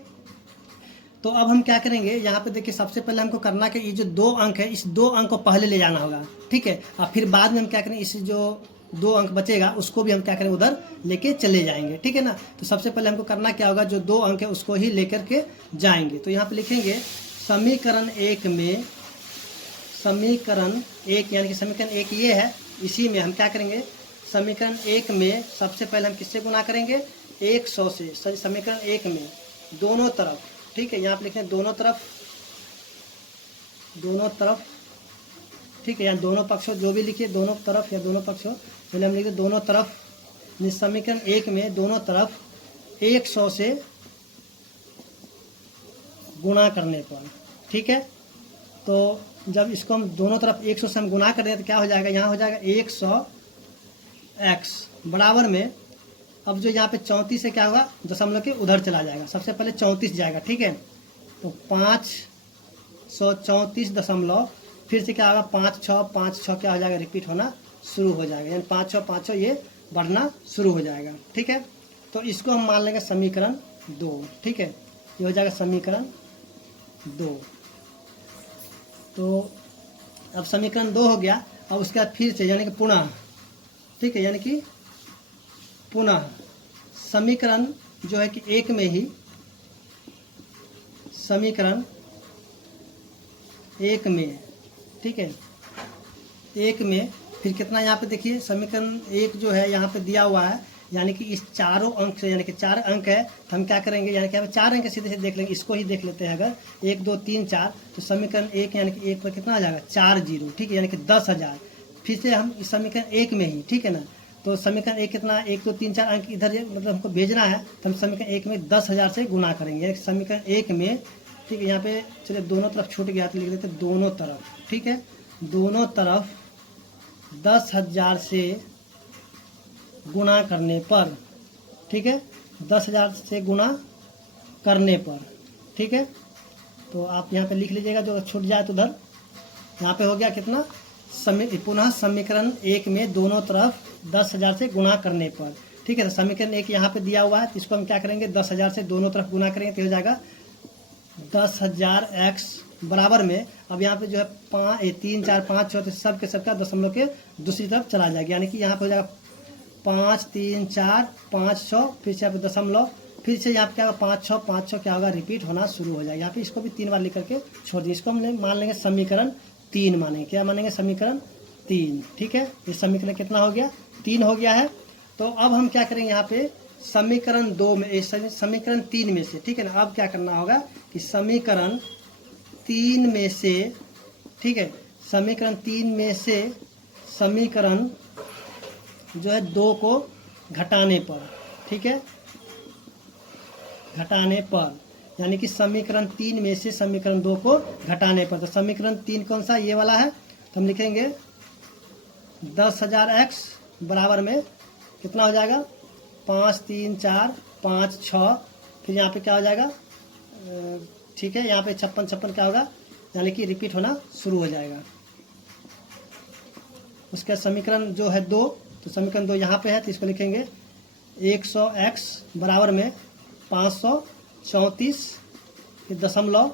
तो अब हम क्या करेंगे, यहाँ पे देखिए सबसे पहले हमको करना कि ये जो 2 अंक है इस 2 अंक को पहले ले जाना होगा, ठीक है। और फिर बाद में हम क्या करेंगे, इस जो 2 अंक बचेगा उसको भी हम क्या करेंगे उधर लेके चले जाएंगे, ठीक है ना। तो सबसे पहले हमको करना क्या होगा, जो 2 अंक है उसको ही लेकर के जाएंगे। तो यहाँ पे लिखेंगे समीकरण 1 में, समीकरण 1 यानी कि समीकरण 1 ये है, इसी में हम क्या करेंगे, समीकरण 1 में सबसे पहले हम किससे गुना करेंगे, 100 से। समीकरण 1 में दोनों तरफ, ठीक है, यहाँ पे लिखें दोनों तरफ, ठीक है, या दोनों पक्षों जो भी लिखिए, दोनों तरफ या दोनों पक्षों, पहले हम लिखते दोनों तरफ। समीकरण 1 में दोनों तरफ 100 से गुणा करने पर, ठीक है। तो जब इसको हम दोनों तरफ 100 से हम गुना कर दें तो क्या हो जाएगा, यहाँ हो जाएगा 100x बराबर में, अब जो यहाँ पे 34 से क्या होगा, दशमलव के उधर चला जाएगा, सबसे पहले 34 जाएगा, ठीक है। तो 534 दशमलव, फिर से क्या होगा 5 6 क्या हो जाएगा, रिपीट होना शुरू हो जाएगा, यानी 5 6 ये बढ़ना शुरू हो जाएगा, ठीक है। तो इसको हम मान लेंगे समीकरण 2, ठीक है, ये हो जाएगा समीकरण 2। तो अब समीकरण 2 हो गया। अब उसके बाद फिर से यानी कि पुनः, ठीक है, यानी कि पुनः समीकरण जो है कि एक में ही, समीकरण एक में, ठीक है, एक में फिर कितना यहाँ पे देखिए, समीकरण एक जो है यहाँ पे दिया हुआ है, यानी कि इस चारों अंक से, यानी कि 4 अंक है, तो हम क्या करेंगे, यानी कि हम 4 अंक सीधे से देख लेंगे, इसको ही देख लेते हैं। अगर 1 2 3 4, तो समीकरण एक यानी कि एक पर कितना आ जाएगा 4 0, ठीक है, यानी कि 10,000। फिर से हम इस समीकरण एक में ही, ठीक है ना, तो समीकरण एक कितना, 1 2 3 4 अंक इधर मतलब हमको भेजना है, तो हम समीकरण एक में 10,000 से गुना करेंगे, यानी समीकरण एक में, ठीक है। यहाँ पे चलिए दोनों तरफ छूट गया तो लिख देते दोनों तरफ, ठीक है, दोनों तरफ 10,000 से गुना करने पर, ठीक है, 10,000 से गुना करने पर, ठीक है। तो आप यहाँ पे लिख लीजिएगा, जो छूट जाए तो उधर, यहाँ पे हो गया कितना, पुनः समीकरण एक में दोनों तरफ 10,000 से गुणा करने पर, ठीक है। तो समीकरण एक यहाँ पे दिया हुआ है, तो इसको हम क्या करेंगे, 10,000 से दोनों तरफ गुना करेंगे तो हो जाएगा 10,000x बराबर में, अब यहाँ पे जो है 3 4 5 6, तो सब के सबका दशमलव के दूसरी तरफ चला जाएगा, यानी कि यहाँ पे हो जाएगा 5 3 4 5 6, फिर से यहाँ पे दशमलव, फिर से यहाँ पे क्या होगा 5 6 क्या होगा, रिपीट होना शुरू हो जाएगा। यहाँ पे इसको भी 3 बार लिख करके छोड़ दिए, इसको हम मान लेंगे समीकरण 3 मानेंगे, क्या मानेंगे, समीकरण 3, ठीक है। ये समीकरण कितना हो गया, 3 हो गया है। तो अब हम क्या करेंगे, यहाँ पे समीकरण 2 में, समीकरण 3 में से, ठीक है ना, अब क्या करना होगा कि समीकरण 3 में से, ठीक है, समीकरण 3 में से समीकरण जो है 2 को घटाने पर, ठीक है, घटाने पर, यानी कि समीकरण 3 में से समीकरण 2 को घटाने पर, तो समीकरण 3 कौन सा, ये वाला है, तो हम लिखेंगे 10,000x बराबर में कितना हो जाएगा, 5 3 4 5 6, फिर यहाँ पे क्या हो जाएगा, ठीक है, यहाँ पे 56 क्या होगा, यानी कि रिपीट होना शुरू हो जाएगा। उसका समीकरण जो है 2, तो समीकरण 2 यहाँ पे है, तो इसको लिखेंगे 100x बराबर में 534, फिर दशमलव,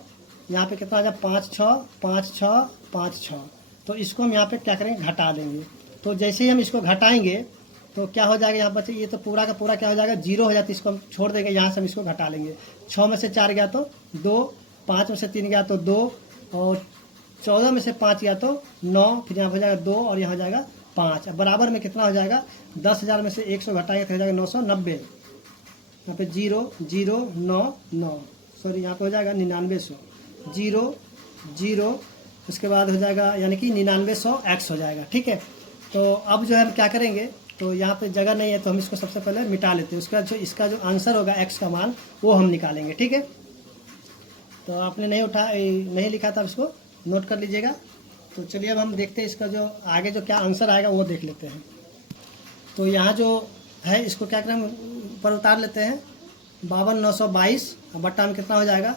यहाँ पे कितना आ जाए 5 6 5 6 5 6, तो इसको हम यहाँ पे क्या करेंगे, घटा देंगे। तो जैसे ही हम इसको घटाएंगे तो क्या हो जाएगा, यहाँ बचे ये तो पूरा का पूरा क्या हो जाएगा, 0 हो जाता है, इसको हम छोड़ देंगे, यहाँ से हम इसको घटा लेंगे। 6 में से 4 गया तो 2, 5 में से 3 गया तो 2, और 14 में से 5 गया तो 9, फिर यहाँ हो जाएगा 2 और यहाँ हो जाएगा 5, बराबर में कितना हो जाएगा, 10,000 में से 100 घटाएंगे तो हो जाएगा 990, यहाँ पे 0 0 9 9, सॉरी यहाँ पे हो जाएगा 9900, 0 0, उसके बाद हो जाएगा यानी कि 9900x हो जाएगा, ठीक है। तो अब जो है हम क्या करेंगे, तो यहाँ पे जगह नहीं है तो हम इसको सबसे पहले मिटा लेते हैं, उसका जो इसका जो आंसर होगा x का मान वो हम निकालेंगे, ठीक है। तो आपने नहीं लिखा था, इसको नोट कर लीजिएगा। तो चलिए अब हम देखते हैं इसका जो आगे जो क्या आंसर आएगा वो देख लेते हैं। तो यहाँ जो है इसको क्या करें, ऊपर उतार लेते हैं, 52,922 बट्टा में कितना हो जाएगा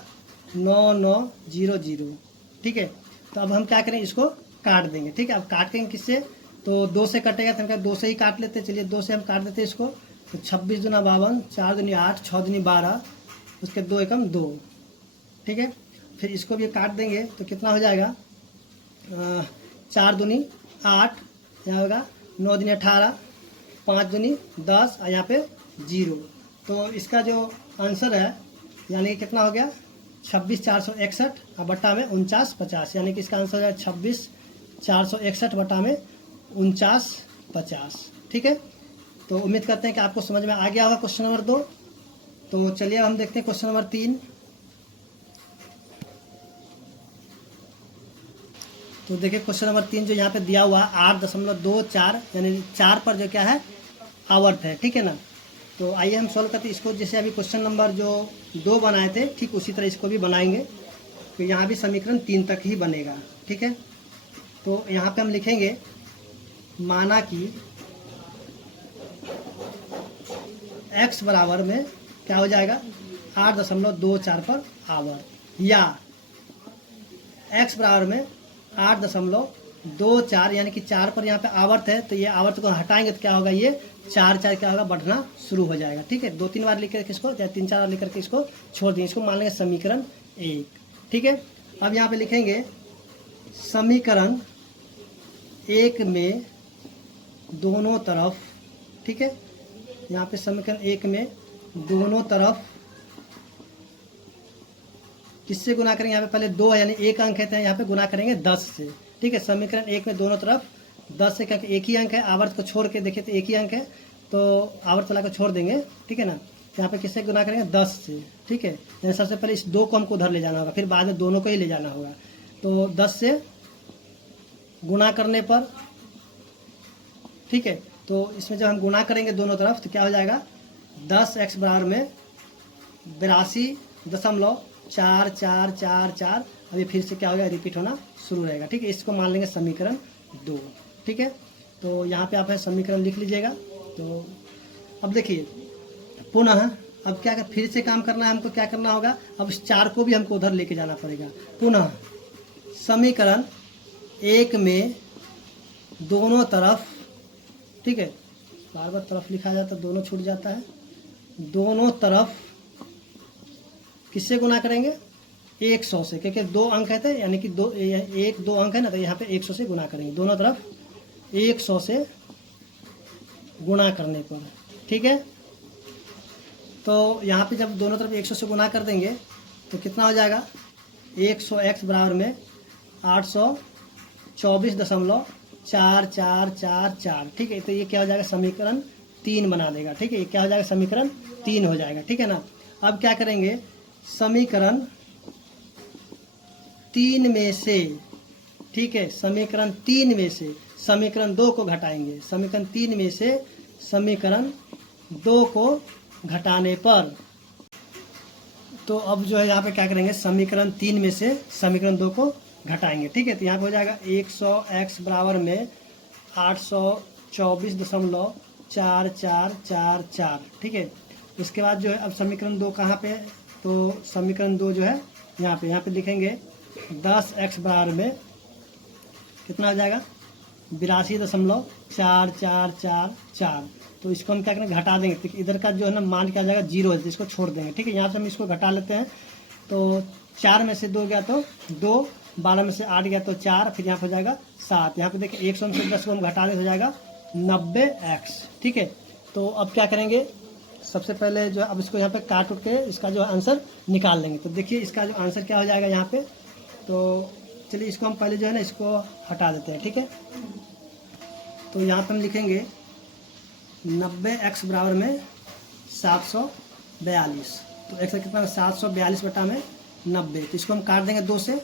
9900, ठीक है। तो अब हम क्या करें, इसको काट देंगे, ठीक है। अब काटेंगे किससे, तो 2 से कटेगा, तो हम क्या 2 से ही काट लेते हैं, चलिए 2 से हम काट देते हैं इसको। तो 26 दूना 52, 4 दूनी 8, 6 दूनी 12, उसके 2 एकम 2, ठीक है। फिर इसको भी काट देंगे तो कितना हो जाएगा, 4 दूनी 8, यहाँ होगा 9 दूनी 18, 5 दूनी 10, और यहाँ पे 0। तो इसका जो आंसर है यानी कि कितना हो गया 26,461 और बट्टा में 49,50, यानी कि इसका आंसर हो जाएगा 26,461 बट्टा में 49,50, ठीक है। तो उम्मीद करते हैं कि आपको समझ में आ गया होगा क्वेश्चन नंबर 2। तो चलिए हम देखते हैं क्वेश्चन नंबर 3। तो देखिए क्वेश्चन नंबर 3 जो यहाँ पे दिया हुआ है 8.24, यानी 4 पर जो क्या है आवर्त है, ठीक है ना। तो आइए हम सॉल्व करते हैं इसको, जैसे अभी क्वेश्चन नंबर जो 2 बनाए थे ठीक उसी तरह इसको भी बनाएंगे। तो यहाँ भी समीकरण 3 तक ही बनेगा। ठीक है, तो यहाँ पे हम लिखेंगे माना कि x बराबर में क्या हो जाएगा 8.24 पर आवर, या x बराबर में 8.24 यानी कि 4 पर यहाँ पे आवर्त है, तो ये आवर्त को हटाएंगे तो क्या होगा, ये 4 क्या होगा, बढ़ना शुरू हो जाएगा। ठीक है, 2-3 बार लिख करके इसको, चाहे 3-4 बार लिख करके इसको छोड़ देंगे। इसको मान लेंगे समीकरण 1। ठीक है, अब यहाँ पे लिखेंगे समीकरण 1 में दोनों तरफ, ठीक है, यहाँ पे समीकरण 1 में दोनों तरफ किससे गुना करेंगे, यहाँ पे पहले 2 है यानी 1 अंक है, यहाँ पे गुना करेंगे 10 से। ठीक है, समीकरण 1 में दोनों तरफ 10 से, क्योंकि एक ही अंक है, आवर्त को छोड़ के देखें तो एक ही अंक है, तो आवर्त वाला को छोड़ देंगे। ठीक है ना, यहाँ पे किससे गुना करेंगे 10 से। ठीक है, यानी सबसे पहले इस 2 को हमको उधर ले जाना होगा, फिर बाद में दोनों को ही ले जाना होगा। तो 10 से गुना करने पर, ठीक है, तो इसमें जब हम गुना करेंगे दोनों तरफ तो क्या हो जाएगा 10x बराबर में 82.4444। अभी फिर से क्या हो जाएगा, रिपीट होना शुरू रहेगा। ठीक है, इसको मान लेंगे समीकरण 2। ठीक है, तो यहाँ पे आप है समीकरण लिख लीजिएगा। तो अब देखिए पुनः अब क्या फिर से काम करना है हमको, क्या करना होगा, अब इस 4 को भी हमको उधर लेके जाना पड़ेगा। पुनः समीकरण 1 में दोनों तरफ, ठीक है, बार बार तरफ लिखा जाता है, दोनों छूट जाता है, दोनों तरफ किससे गुना करेंगे 100 से, क्योंकि 2 अंक है, यानी कि 1-2 अंक है ना, तो यहाँ पे 100 से गुना करेंगे, दोनों तरफ 100 से गुणा करने पर। ठीक है, तो यहाँ पे जब दोनों तरफ 100 से गुना कर देंगे तो कितना हो जाएगा 100x बराबर में 824.4444। ठीक है, तो ये क्या हो जाएगा समीकरण 3 बना देगा। ठीक है, ये क्या हो जाएगा समीकरण 3 हो जाएगा। ठीक है ना, अब क्या करेंगे समीकरण 3 में से, ठीक है, समीकरण 3 में से समीकरण 2 को घटाएंगे। समीकरण 3 में से समीकरण 2 को घटाने पर, तो अब जो है यहाँ पे क्या करेंगे समीकरण 3 में से समीकरण 2 को घटाएंगे। ठीक है, तो यहाँ पे हो जाएगा 100x बराबर में 824.4444। ठीक है, उसके बाद जो है अब समीकरण 2 कहाँ पे, तो समीकरण 2 जो है यहाँ पे लिखेंगे 10x बराबर में कितना हो जाएगा 82.4444। तो इसको हम क्या करेंगे घटा देंगे, तो इधर का जो है ना मान क्या हो जाएगा 0 है, इसको छोड़ देंगे। ठीक है, यहाँ से हम इसको घटा लेते हैं, तो 4 में से 2 गया तो 2, 12 में से 8 गया तो 4, फिर यहाँ पे हो जाएगा 7। यहाँ पे देखिए 100 में से 10 को हम घटा दें हो जाएगा 90x। ठीक है, तो अब क्या करेंगे सबसे पहले जो अब इसको यहाँ पे काट उठ के इसका जो आंसर निकाल लेंगे। तो देखिए इसका जो आंसर क्या हो जाएगा यहाँ पे, तो चलिए इसको हम पहले जो है ना इसको हटा देते हैं। ठीक है, तो यहाँ पे हम लिखेंगे 90x बराबर में 742। तो x का कितना 742 बटा में 90, तो इसको हम काट देंगे 2 से,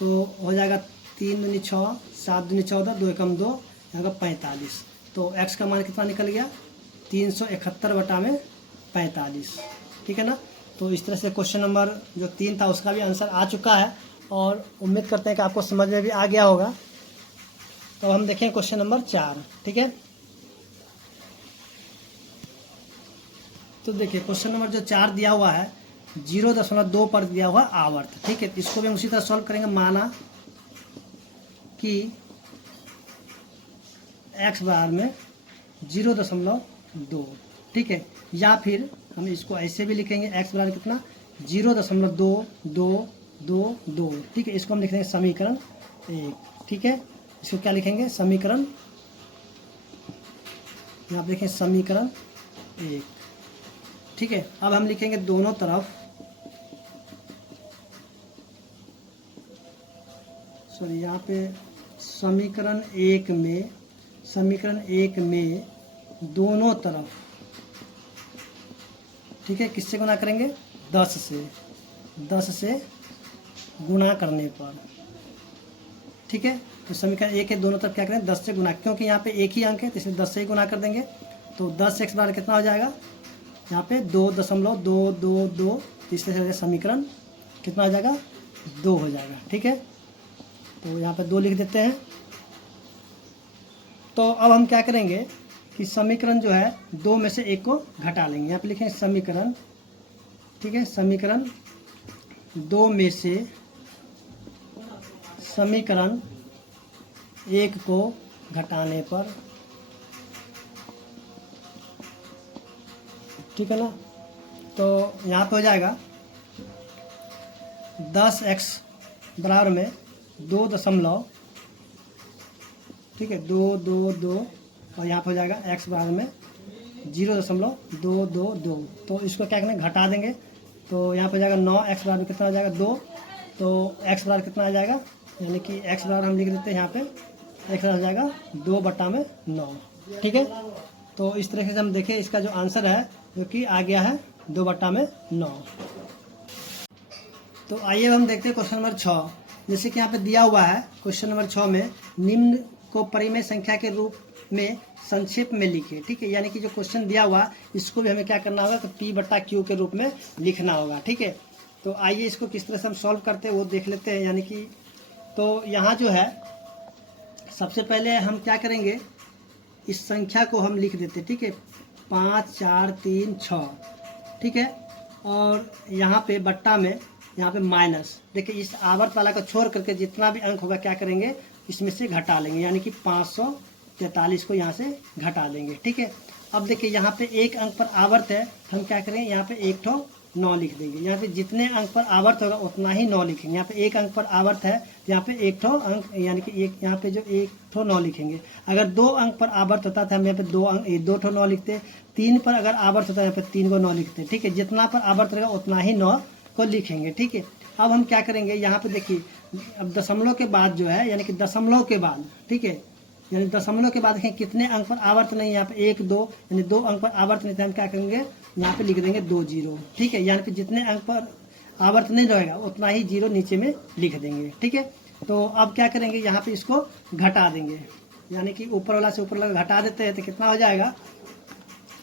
तो हो जाएगा 3 दूनी 6, 7 दूनी 14, 2 एकम 2, यहाँ का 45। तो x का मान कितना निकल गया 371 बटा में 45। ठीक है ना, तो इस तरह से क्वेश्चन नंबर जो 3 था उसका भी आंसर आ चुका है, और उम्मीद करते हैं कि आपको समझ में भी आ गया होगा। तो हम देखें क्वेश्चन नंबर 4। ठीक है, तो देखिए क्वेश्चन नंबर जो 4 दिया हुआ है 0.2 पर दिया हुआ आवर्त। ठीक है, इसको भी हम उसी तरह सॉल्व करेंगे। माना कि x बराबर में 0.2, ठीक है, या फिर हम इसको ऐसे भी लिखेंगे x बराबर कितना 0.2222। ठीक है, इसको हम लिखेंगे समीकरण 1। ठीक है, इसको क्या लिखेंगे समीकरण, यहाँ पे देखें समीकरण 1। ठीक है, अब हम लिखेंगे दोनों तरफ, सॉरी यहाँ पे समीकरण 1 में दोनों तरफ, ठीक है, किससे गुना करेंगे 10 से गुणा करने पर। ठीक है, तो समीकरण 1 के दोनों तरफ क्या करें 10 से गुना, क्योंकि यहाँ पे एक ही अंक है तो इसलिए 10 से ही गुना कर देंगे। तो 10x बराबर कितना हो जाएगा यहाँ पे 2.222। तीसरे से समीकरण कितना हो जाएगा 2 हो जाएगा। ठीक है, तो यहाँ पे 2 लिख देते हैं। तो अब हम क्या करेंगे कि समीकरण जो है 2 में से 1 को घटा लेंगे। यहाँ पे लिखेंगे समीकरण, ठीक है, समीकरण 2 में से समीकरण 1 को घटाने पर, ठीक है ना, तो यहाँ पे हो जाएगा 10x बराबर में 2 दशमलव, ठीक है, 2 2 2 और यहाँ पे हो जाएगा x बराबर में 0.222। तो इसको क्या करेंगे, घटा देंगे। तो यहाँ पे हो जाएगा 9x बराबर कितना हो जाएगा 2। तो x बराबर कितना आ जाएगा, यानी कि x बराबर हम लिख देते हैं यहाँ पे, x बराबर हो जाएगा 2/9। ठीक है, तो इस तरीके से हम देखें इसका जो आंसर है जो कि आ गया है 2/9। तो आइए हम देखते हैं क्वेश्चन नंबर 6। जैसे कि यहाँ पे दिया हुआ है क्वेश्चन नंबर 6 में, निम्न को परिमेय संख्या के रूप में संक्षेप में लिखे। ठीक है, यानी कि जो क्वेश्चन दिया हुआ इसको भी हमें क्या करना होगा, तो P/Q के रूप में लिखना होगा। ठीक है, तो आइए इसको किस तरह से हम सॉल्व करते हैं वो देख लेते हैं। यानी कि तो यहाँ जो है सबसे पहले हम क्या करेंगे, इस संख्या को हम लिख देते। ठीक है, 5 4 3 6। ठीक है, और यहाँ पे बट्टा में, यहाँ पे माइनस, देखिए इस आवर्त वाला को छोड़ करके जितना भी अंक होगा क्या करेंगे, इसमें से घटा लेंगे, यानी कि 543 को यहाँ से घटा देंगे। ठीक है, अब देखिए यहाँ पे एक अंक पर आवर्त है, हम क्या करेंगे, यहाँ पे 1 ठो 9 लिख देंगे। यहाँ पे जितने अंक पर आवर्त होगा उतना ही 9 लिखेंगे। यहाँ पे एक अंक पर आवर्त है तो यहाँ पे 1 ठो अंक, यानी कि एक यहाँ पे जो 1 ठो 9 लिखेंगे। अगर 2 अंक पर आवर्त होता था हम यहाँ पे 2 ठो 9 लिखते। 3 पर अगर आवर्त होता है यहाँ पे 3 को 9 लिखते। ठीक है, जितना पर आवर्त रहेगा उतना ही 9 को लिखेंगे। ठीक है, अब हम क्या करेंगे, यहाँ पे देखिए अब दशमलव के बाद जो है, यानी कि दशमलव के बाद, ठीक है, यानी दशमलव के बाद देखें कितने अंक पर आवर्त नहीं, यहाँ पे 1 2, यानी 2 अंक पर आवर्त नहीं थे, हम क्या करेंगे यहाँ पे लिख देंगे 2 0। ठीक है, यानी कि जितने अंक पर आवर्त नहीं रहेगा उतना ही 0 नीचे में लिख देंगे। ठीक है, तो अब क्या करेंगे, यहाँ पे इसको घटा देंगे, यानी कि ऊपर वाला से ऊपर वाला घटा देते हैं तो कितना हो जाएगा,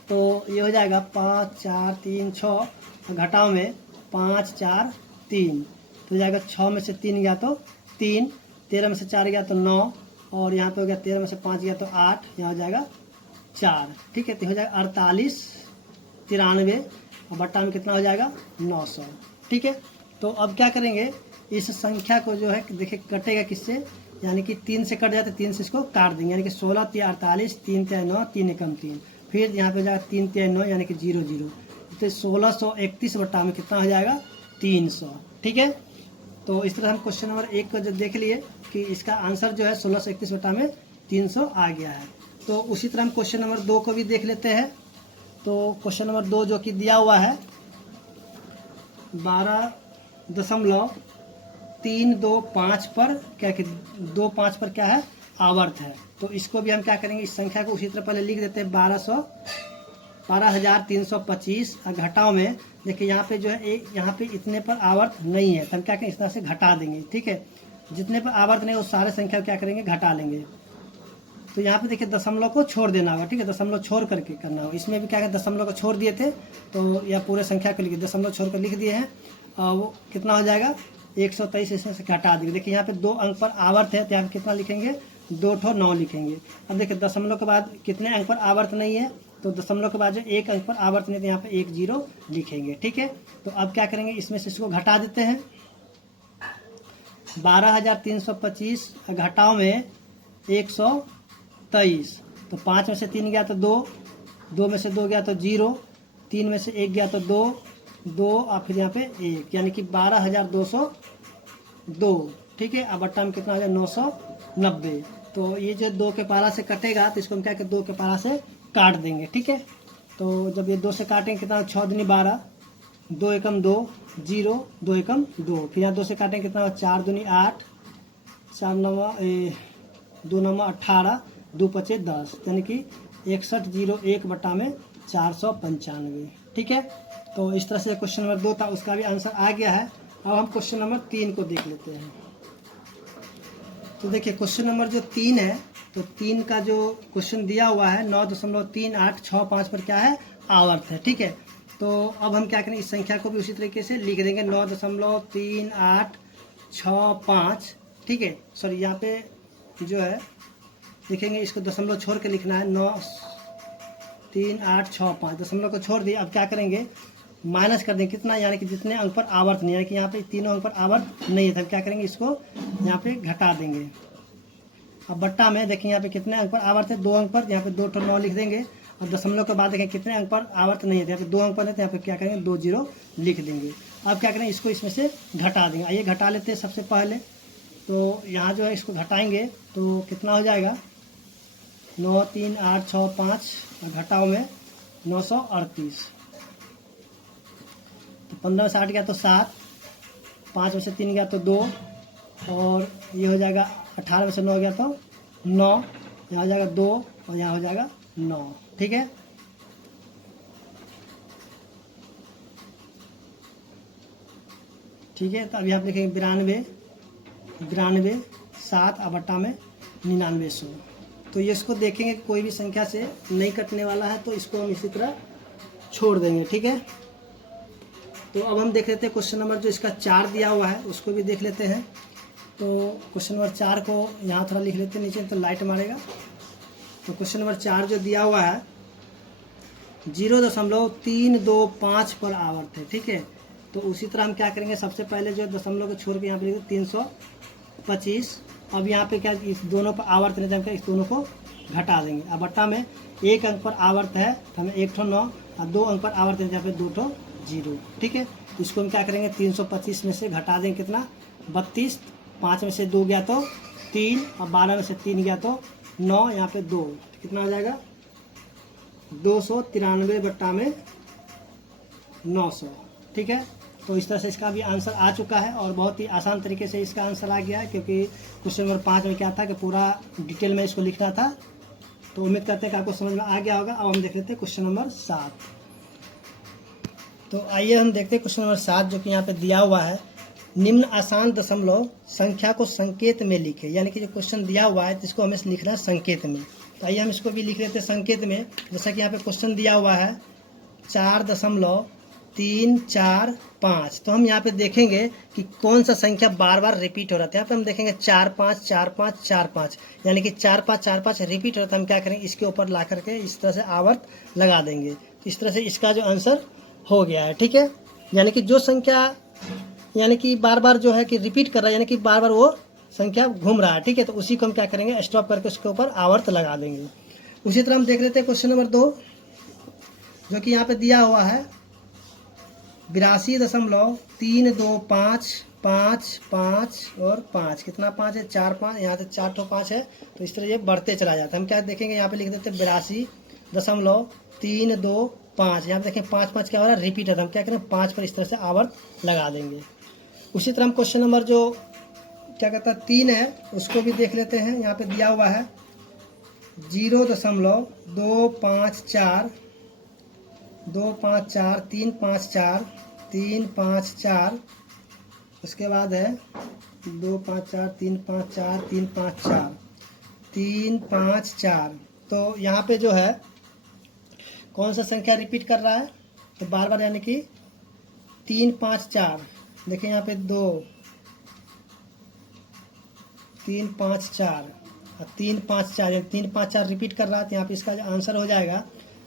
तो ये हो जाएगा 5 4 3 6, घटाओ में 5 4 3, तो जाएगा 6 में से 3 गया तो 3, 13 में से 4 गया तो 9, और यहाँ पे हो गया 13 में से 5 गया तो 8, यहाँ हो जाएगा 4। ठीक है, तो हो जाएगा 48 93 और बट्टा में कितना हो जाएगा 900। ठीक है, तो अब क्या करेंगे, इस संख्या को जो है देखिए कटेगा किससे, यानी कि 3 से कट जाए तो 3 से इसको काट देंगे, यानी कि 16 3 48, 3 3 9, 3 एकम 3, फिर यहाँ पे हो जाएगा 3 3 9, यानी कि 0 0, तो 1631 बट्टा में कितना हो जाएगा 300। ठीक है, तो इस तरह हम क्वेश्चन नंबर 1 को जो देख लिए कि इसका आंसर जो है 1631 बटा में 300 आ गया है। तो उसी तरह हम क्वेश्चन नंबर 2 को भी देख लेते हैं। तो क्वेश्चन नंबर 2 जो कि दिया हुआ है 12.325 पर क्या, 25 पर क्या है आवर्त है। तो इसको भी हम क्या करेंगे, इस संख्या को उसी तरह पहले लिख देते हैं 12,325 और घटाओ में देखिए यहाँ पे जो है यहाँ पे इतने पर आवर्त नहीं है, तो हम क्या करेंगे इस तरह से घटा देंगे। ठीक है, जितने पर आवर्त नहीं वो सारे संख्या क्या करेंगे घटा लेंगे। तो यहाँ पे देखिए दशमलव को छोड़ देना होगा। ठीक है, दशमलव छोड़ करके करना होगा। इसमें भी क्या है, दशमलव को छोड़ दिए थे तो या पूरे संख्या को लिखे, दशमलव छोड़ कर लिख दिए हैं, वो कितना हो जाएगा 123, इसमें से घटा देंगे। देखिए यहाँ पे 2 अंक पर आवर्त है तो यहाँ पे कितना लिखेंगे 2 ठो 9 लिखेंगे। अब देखिए दशमलव के बाद कितने अंक पर आवर्त नहीं है, तो दशमलव के बाद जो 1 अंक पर आवर्त नहीं है तो यहाँ पे 1 0 लिखेंगे। ठीक है, तो अब क्या करेंगे, इसमें से इसको घटा देते हैं। 12,325 घटाओ में 123, तो 5 में से 3 गया तो 2, 2 में से 2 गया तो 0, 3 में से 1 गया तो 2 2 और फिर यहाँ पे 1, यानी कि 12,202। ठीक है, अब बट्टा में कितना हो जाए 990। तो ये जो 2 के पारा से कटेगा तो इसको हम क्या करें 2 के पारा से काट देंगे। ठीक है, तो जब ये 2 से काटेंगे कितना 6 दूनी 12, 2 एकम 2 0, 2 एकम 2, फिर यहाँ 2 से काटेंगे कितना 4 दूनी 8, 4 नवा 2 नवा 18, 2 पचे 10, यानी कि 6101 बटा में 495। ठीक है, तो इस तरह से क्वेश्चन नंबर 2 था, उसका भी आंसर आ गया है। अब हम क्वेश्चन नंबर 3 को देख लेते हैं। तो देखिए क्वेश्चन नंबर जो 3 है, तो 3 का जो क्वेश्चन दिया हुआ है 9.3865 पर क्या है आवर्त है। ठीक है, तो अब हम क्या करें, इस संख्या को भी उसी तरीके से लिख देंगे 9.38 65, ठीक है। सॉरी यहाँ पे जो है लिखेंगे, इसको दशमलव छोड़ के लिखना है, 9 3 8 6 5, दशमलव को छोड़ दिए। अब क्या करेंगे, माइनस कर देंगे कितना, यानी कि जितने अंक पर आवर्त नहीं, यानी कि यहाँ पे तीनों अंक पर आवर्त नहीं है, तब क्या करेंगे, इसको यहाँ पे घटा देंगे। अब बट्टा में देखिए यहाँ पे कितने अंक पर आवर्त है, 2 अंक पर, यहाँ पे 2 ठो 9 लिख देंगे। और दशमलव के बाद देखें कितने अंक पर आवर्त नहीं है, यहाँ पे 2 अंक पर है, तो यहाँ पे क्या करेंगे, 2 जीरो लिख देंगे। अब क्या करेंगे, इसको इसमें से घटा देंगे। आइए घटा लेते हैं सबसे पहले। तो यहाँ जो है इसको घटाएंगे तो कितना हो जाएगा, 9 3 8 6 5, घटाओ में 938। तो 15 से 8 गया तो 7, 5 में से 3 गया तो 2, और ये हो जाएगा 18 में से 9 गया तो 9, यहाँ हो जाएगा 2 और यहाँ हो जाएगा 9, ठीक है। ठीक है, तो अभी आप लिखेंगे 92 7 और बट्टा में 9900। तो ये इसको देखेंगे कोई भी संख्या से नहीं कटने वाला है, तो इसको हम इसी तरह छोड़ देंगे, ठीक है। तो अब हम देख लेते हैं क्वेश्चन नंबर जो इसका 4 दिया हुआ है उसको भी देख लेते हैं। तो क्वेश्चन नंबर 4 को यहाँ थोड़ा लिख लेते हैं नीचे, तो लाइट मारेगा। तो क्वेश्चन नंबर 4 जो दिया हुआ है 0.325 पर आवर्त है, ठीक है। तो उसी तरह हम क्या करेंगे, सबसे पहले जो दशमलव को छोड़ के यहाँ पे लिखेंगे 325। अब यहाँ पे क्या, इस दोनों पर आवर्त नहीं जमकर इस दोनों को घटा देंगे। अब बट्टा में 1 अंक पर आवर्त है तो हमें 1 ठो 9, और 2 अंक पर आवर्त है जहाँ पे 2 ठो 0, ठीक है। तो इसको हम क्या करेंगे, 325 में से घटा देंगे कितना, 32, 5 में से 2 गया तो 3, और 12 में से 3 गया तो 9, यहाँ पे 2, कितना हो जाएगा 293 बट्टा में 900, ठीक है। तो इस तरह से इसका भी आंसर आ चुका है, और बहुत ही आसान तरीके से इसका आंसर आ गया है, क्योंकि क्वेश्चन नंबर 5 में क्या था कि पूरा डिटेल में इसको लिखना था। तो उम्मीद करते हैं कि आपको समझ में आ गया होगा। अब हम देख लेते हैं क्वेश्चन नंबर 7। तो आइए हम देखते हैं क्वेश्चन नंबर 7 जो कि यहाँ पे दिया हुआ है, निम्न आसान दशमलव संख्या को संकेत में लिखे। यानी कि जो क्वेश्चन दिया हुआ है इसको हमें लिखना है संकेत में। तो आइए हम इसको भी लिख लेते हैं संकेत में। जैसा कि यहाँ पे क्वेश्चन दिया हुआ है 4.345, तो हम यहाँ पे देखेंगे कि कौन सा संख्या बार बार रिपीट हो रहा था। यहाँ पे हम देखेंगे 4 5 4 5 4 5, यानी कि 4 5 4 5 रिपीट हो रहा था। हम क्या करेंगे, इसके ऊपर ला करके इस तरह से आवर्त लगा देंगे। इस तरह से इसका जो आंसर हो गया है, ठीक है। यानी कि जो संख्या यानी कि बार बार जो है कि रिपीट कर रहा है, यानी कि बार बार वो संख्या घूम रहा है, ठीक है। तो उसी को हम क्या करेंगे, स्टॉप करके उसके ऊपर आवर्त लगा देंगे। उसी तरह हम देख लेते हैं क्वेश्चन नंबर 2 जो कि यहाँ पे दिया हुआ है 82.325 5 5 और 5, कितना 5 है, 4 5, यहाँ से 4 ठो 5 है। तो इस तरह ये बढ़ते चला जाता है। हम क्या देखेंगे, यहाँ पे लिख देते हैं 82.325, यहाँ पे देखें 5 5 क्या हो रहा है, रिपीट है। तो हम क्या करें, 5 पर इस तरह से आवर्त लगा देंगे। उसी तरह हम क्वेश्चन नंबर जो क्या कहता है 3 है उसको भी देख लेते हैं। यहाँ पे दिया हुआ है 0.254 254 354 354, उसके बाद है 254 354 354 354। तो यहाँ पे जो है कौन सा संख्या रिपीट कर रहा है, तो बार बार, यानी कि 354। देखिए यहाँ पे 2 3 5 4 और 3 5 4, 3 5 4 रिपीट कर रहा है। तो यहाँ पे इसका जो आंसर हो जाएगा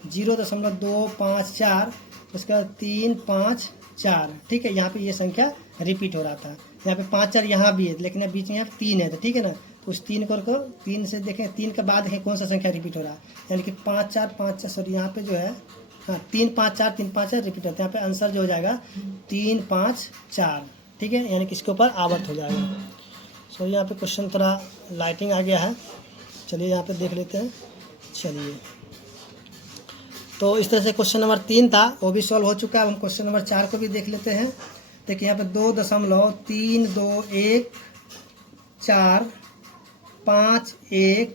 0.254, उसके बाद 3 5 4, ठीक है। यहाँ पे ये संख्या रिपीट हो रहा था। यहाँ पे 5 4 यहाँ भी है, लेकिन बीच में यहाँ 3 है, तो ठीक है ना। तो उस 3 को 3 से देखें, 3 के बाद देखें कौन सा संख्या रिपीट हो रहा है, यानी कि 5 4 5 4, सॉरी यहाँ पे जो है, हाँ 3 5 4 3 5 4 रिपीट होता है। यहाँ पे आंसर जो हो जाएगा 3 5 4, ठीक है, यानी कि इसके ऊपर आवर्त हो जाएगा। सो यहाँ पे क्वेश्चन थोड़ा लाइटिंग आ गया है, चलिए यहाँ पे देख लेते हैं। चलिए, तो इस तरह से क्वेश्चन नंबर 3 था, वो भी सॉल्व हो चुका है। हम क्वेश्चन नंबर 4 को भी देख लेते हैं। देखिए यहाँ पे 2.321 4 5 1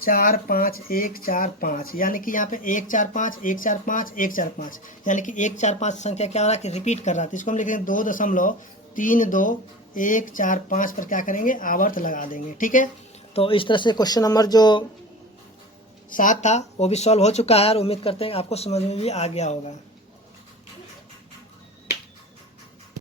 4 5 1 4 5, यानी कि यहाँ पे 1 4 5 1 4 5 1 4 5, यानी कि 1 4 5 संख्या क्या हो रहा है कि रिपीट कर रहा था। इसको हम लिखेंगे 2.321 4 5 पर क्या करेंगे, आवर्त लगा देंगे, ठीक है। तो इस तरह से क्वेश्चन नंबर जो 7 था वो भी सॉल्व हो चुका है, और उम्मीद करते हैं आपको समझ में भी आ गया होगा।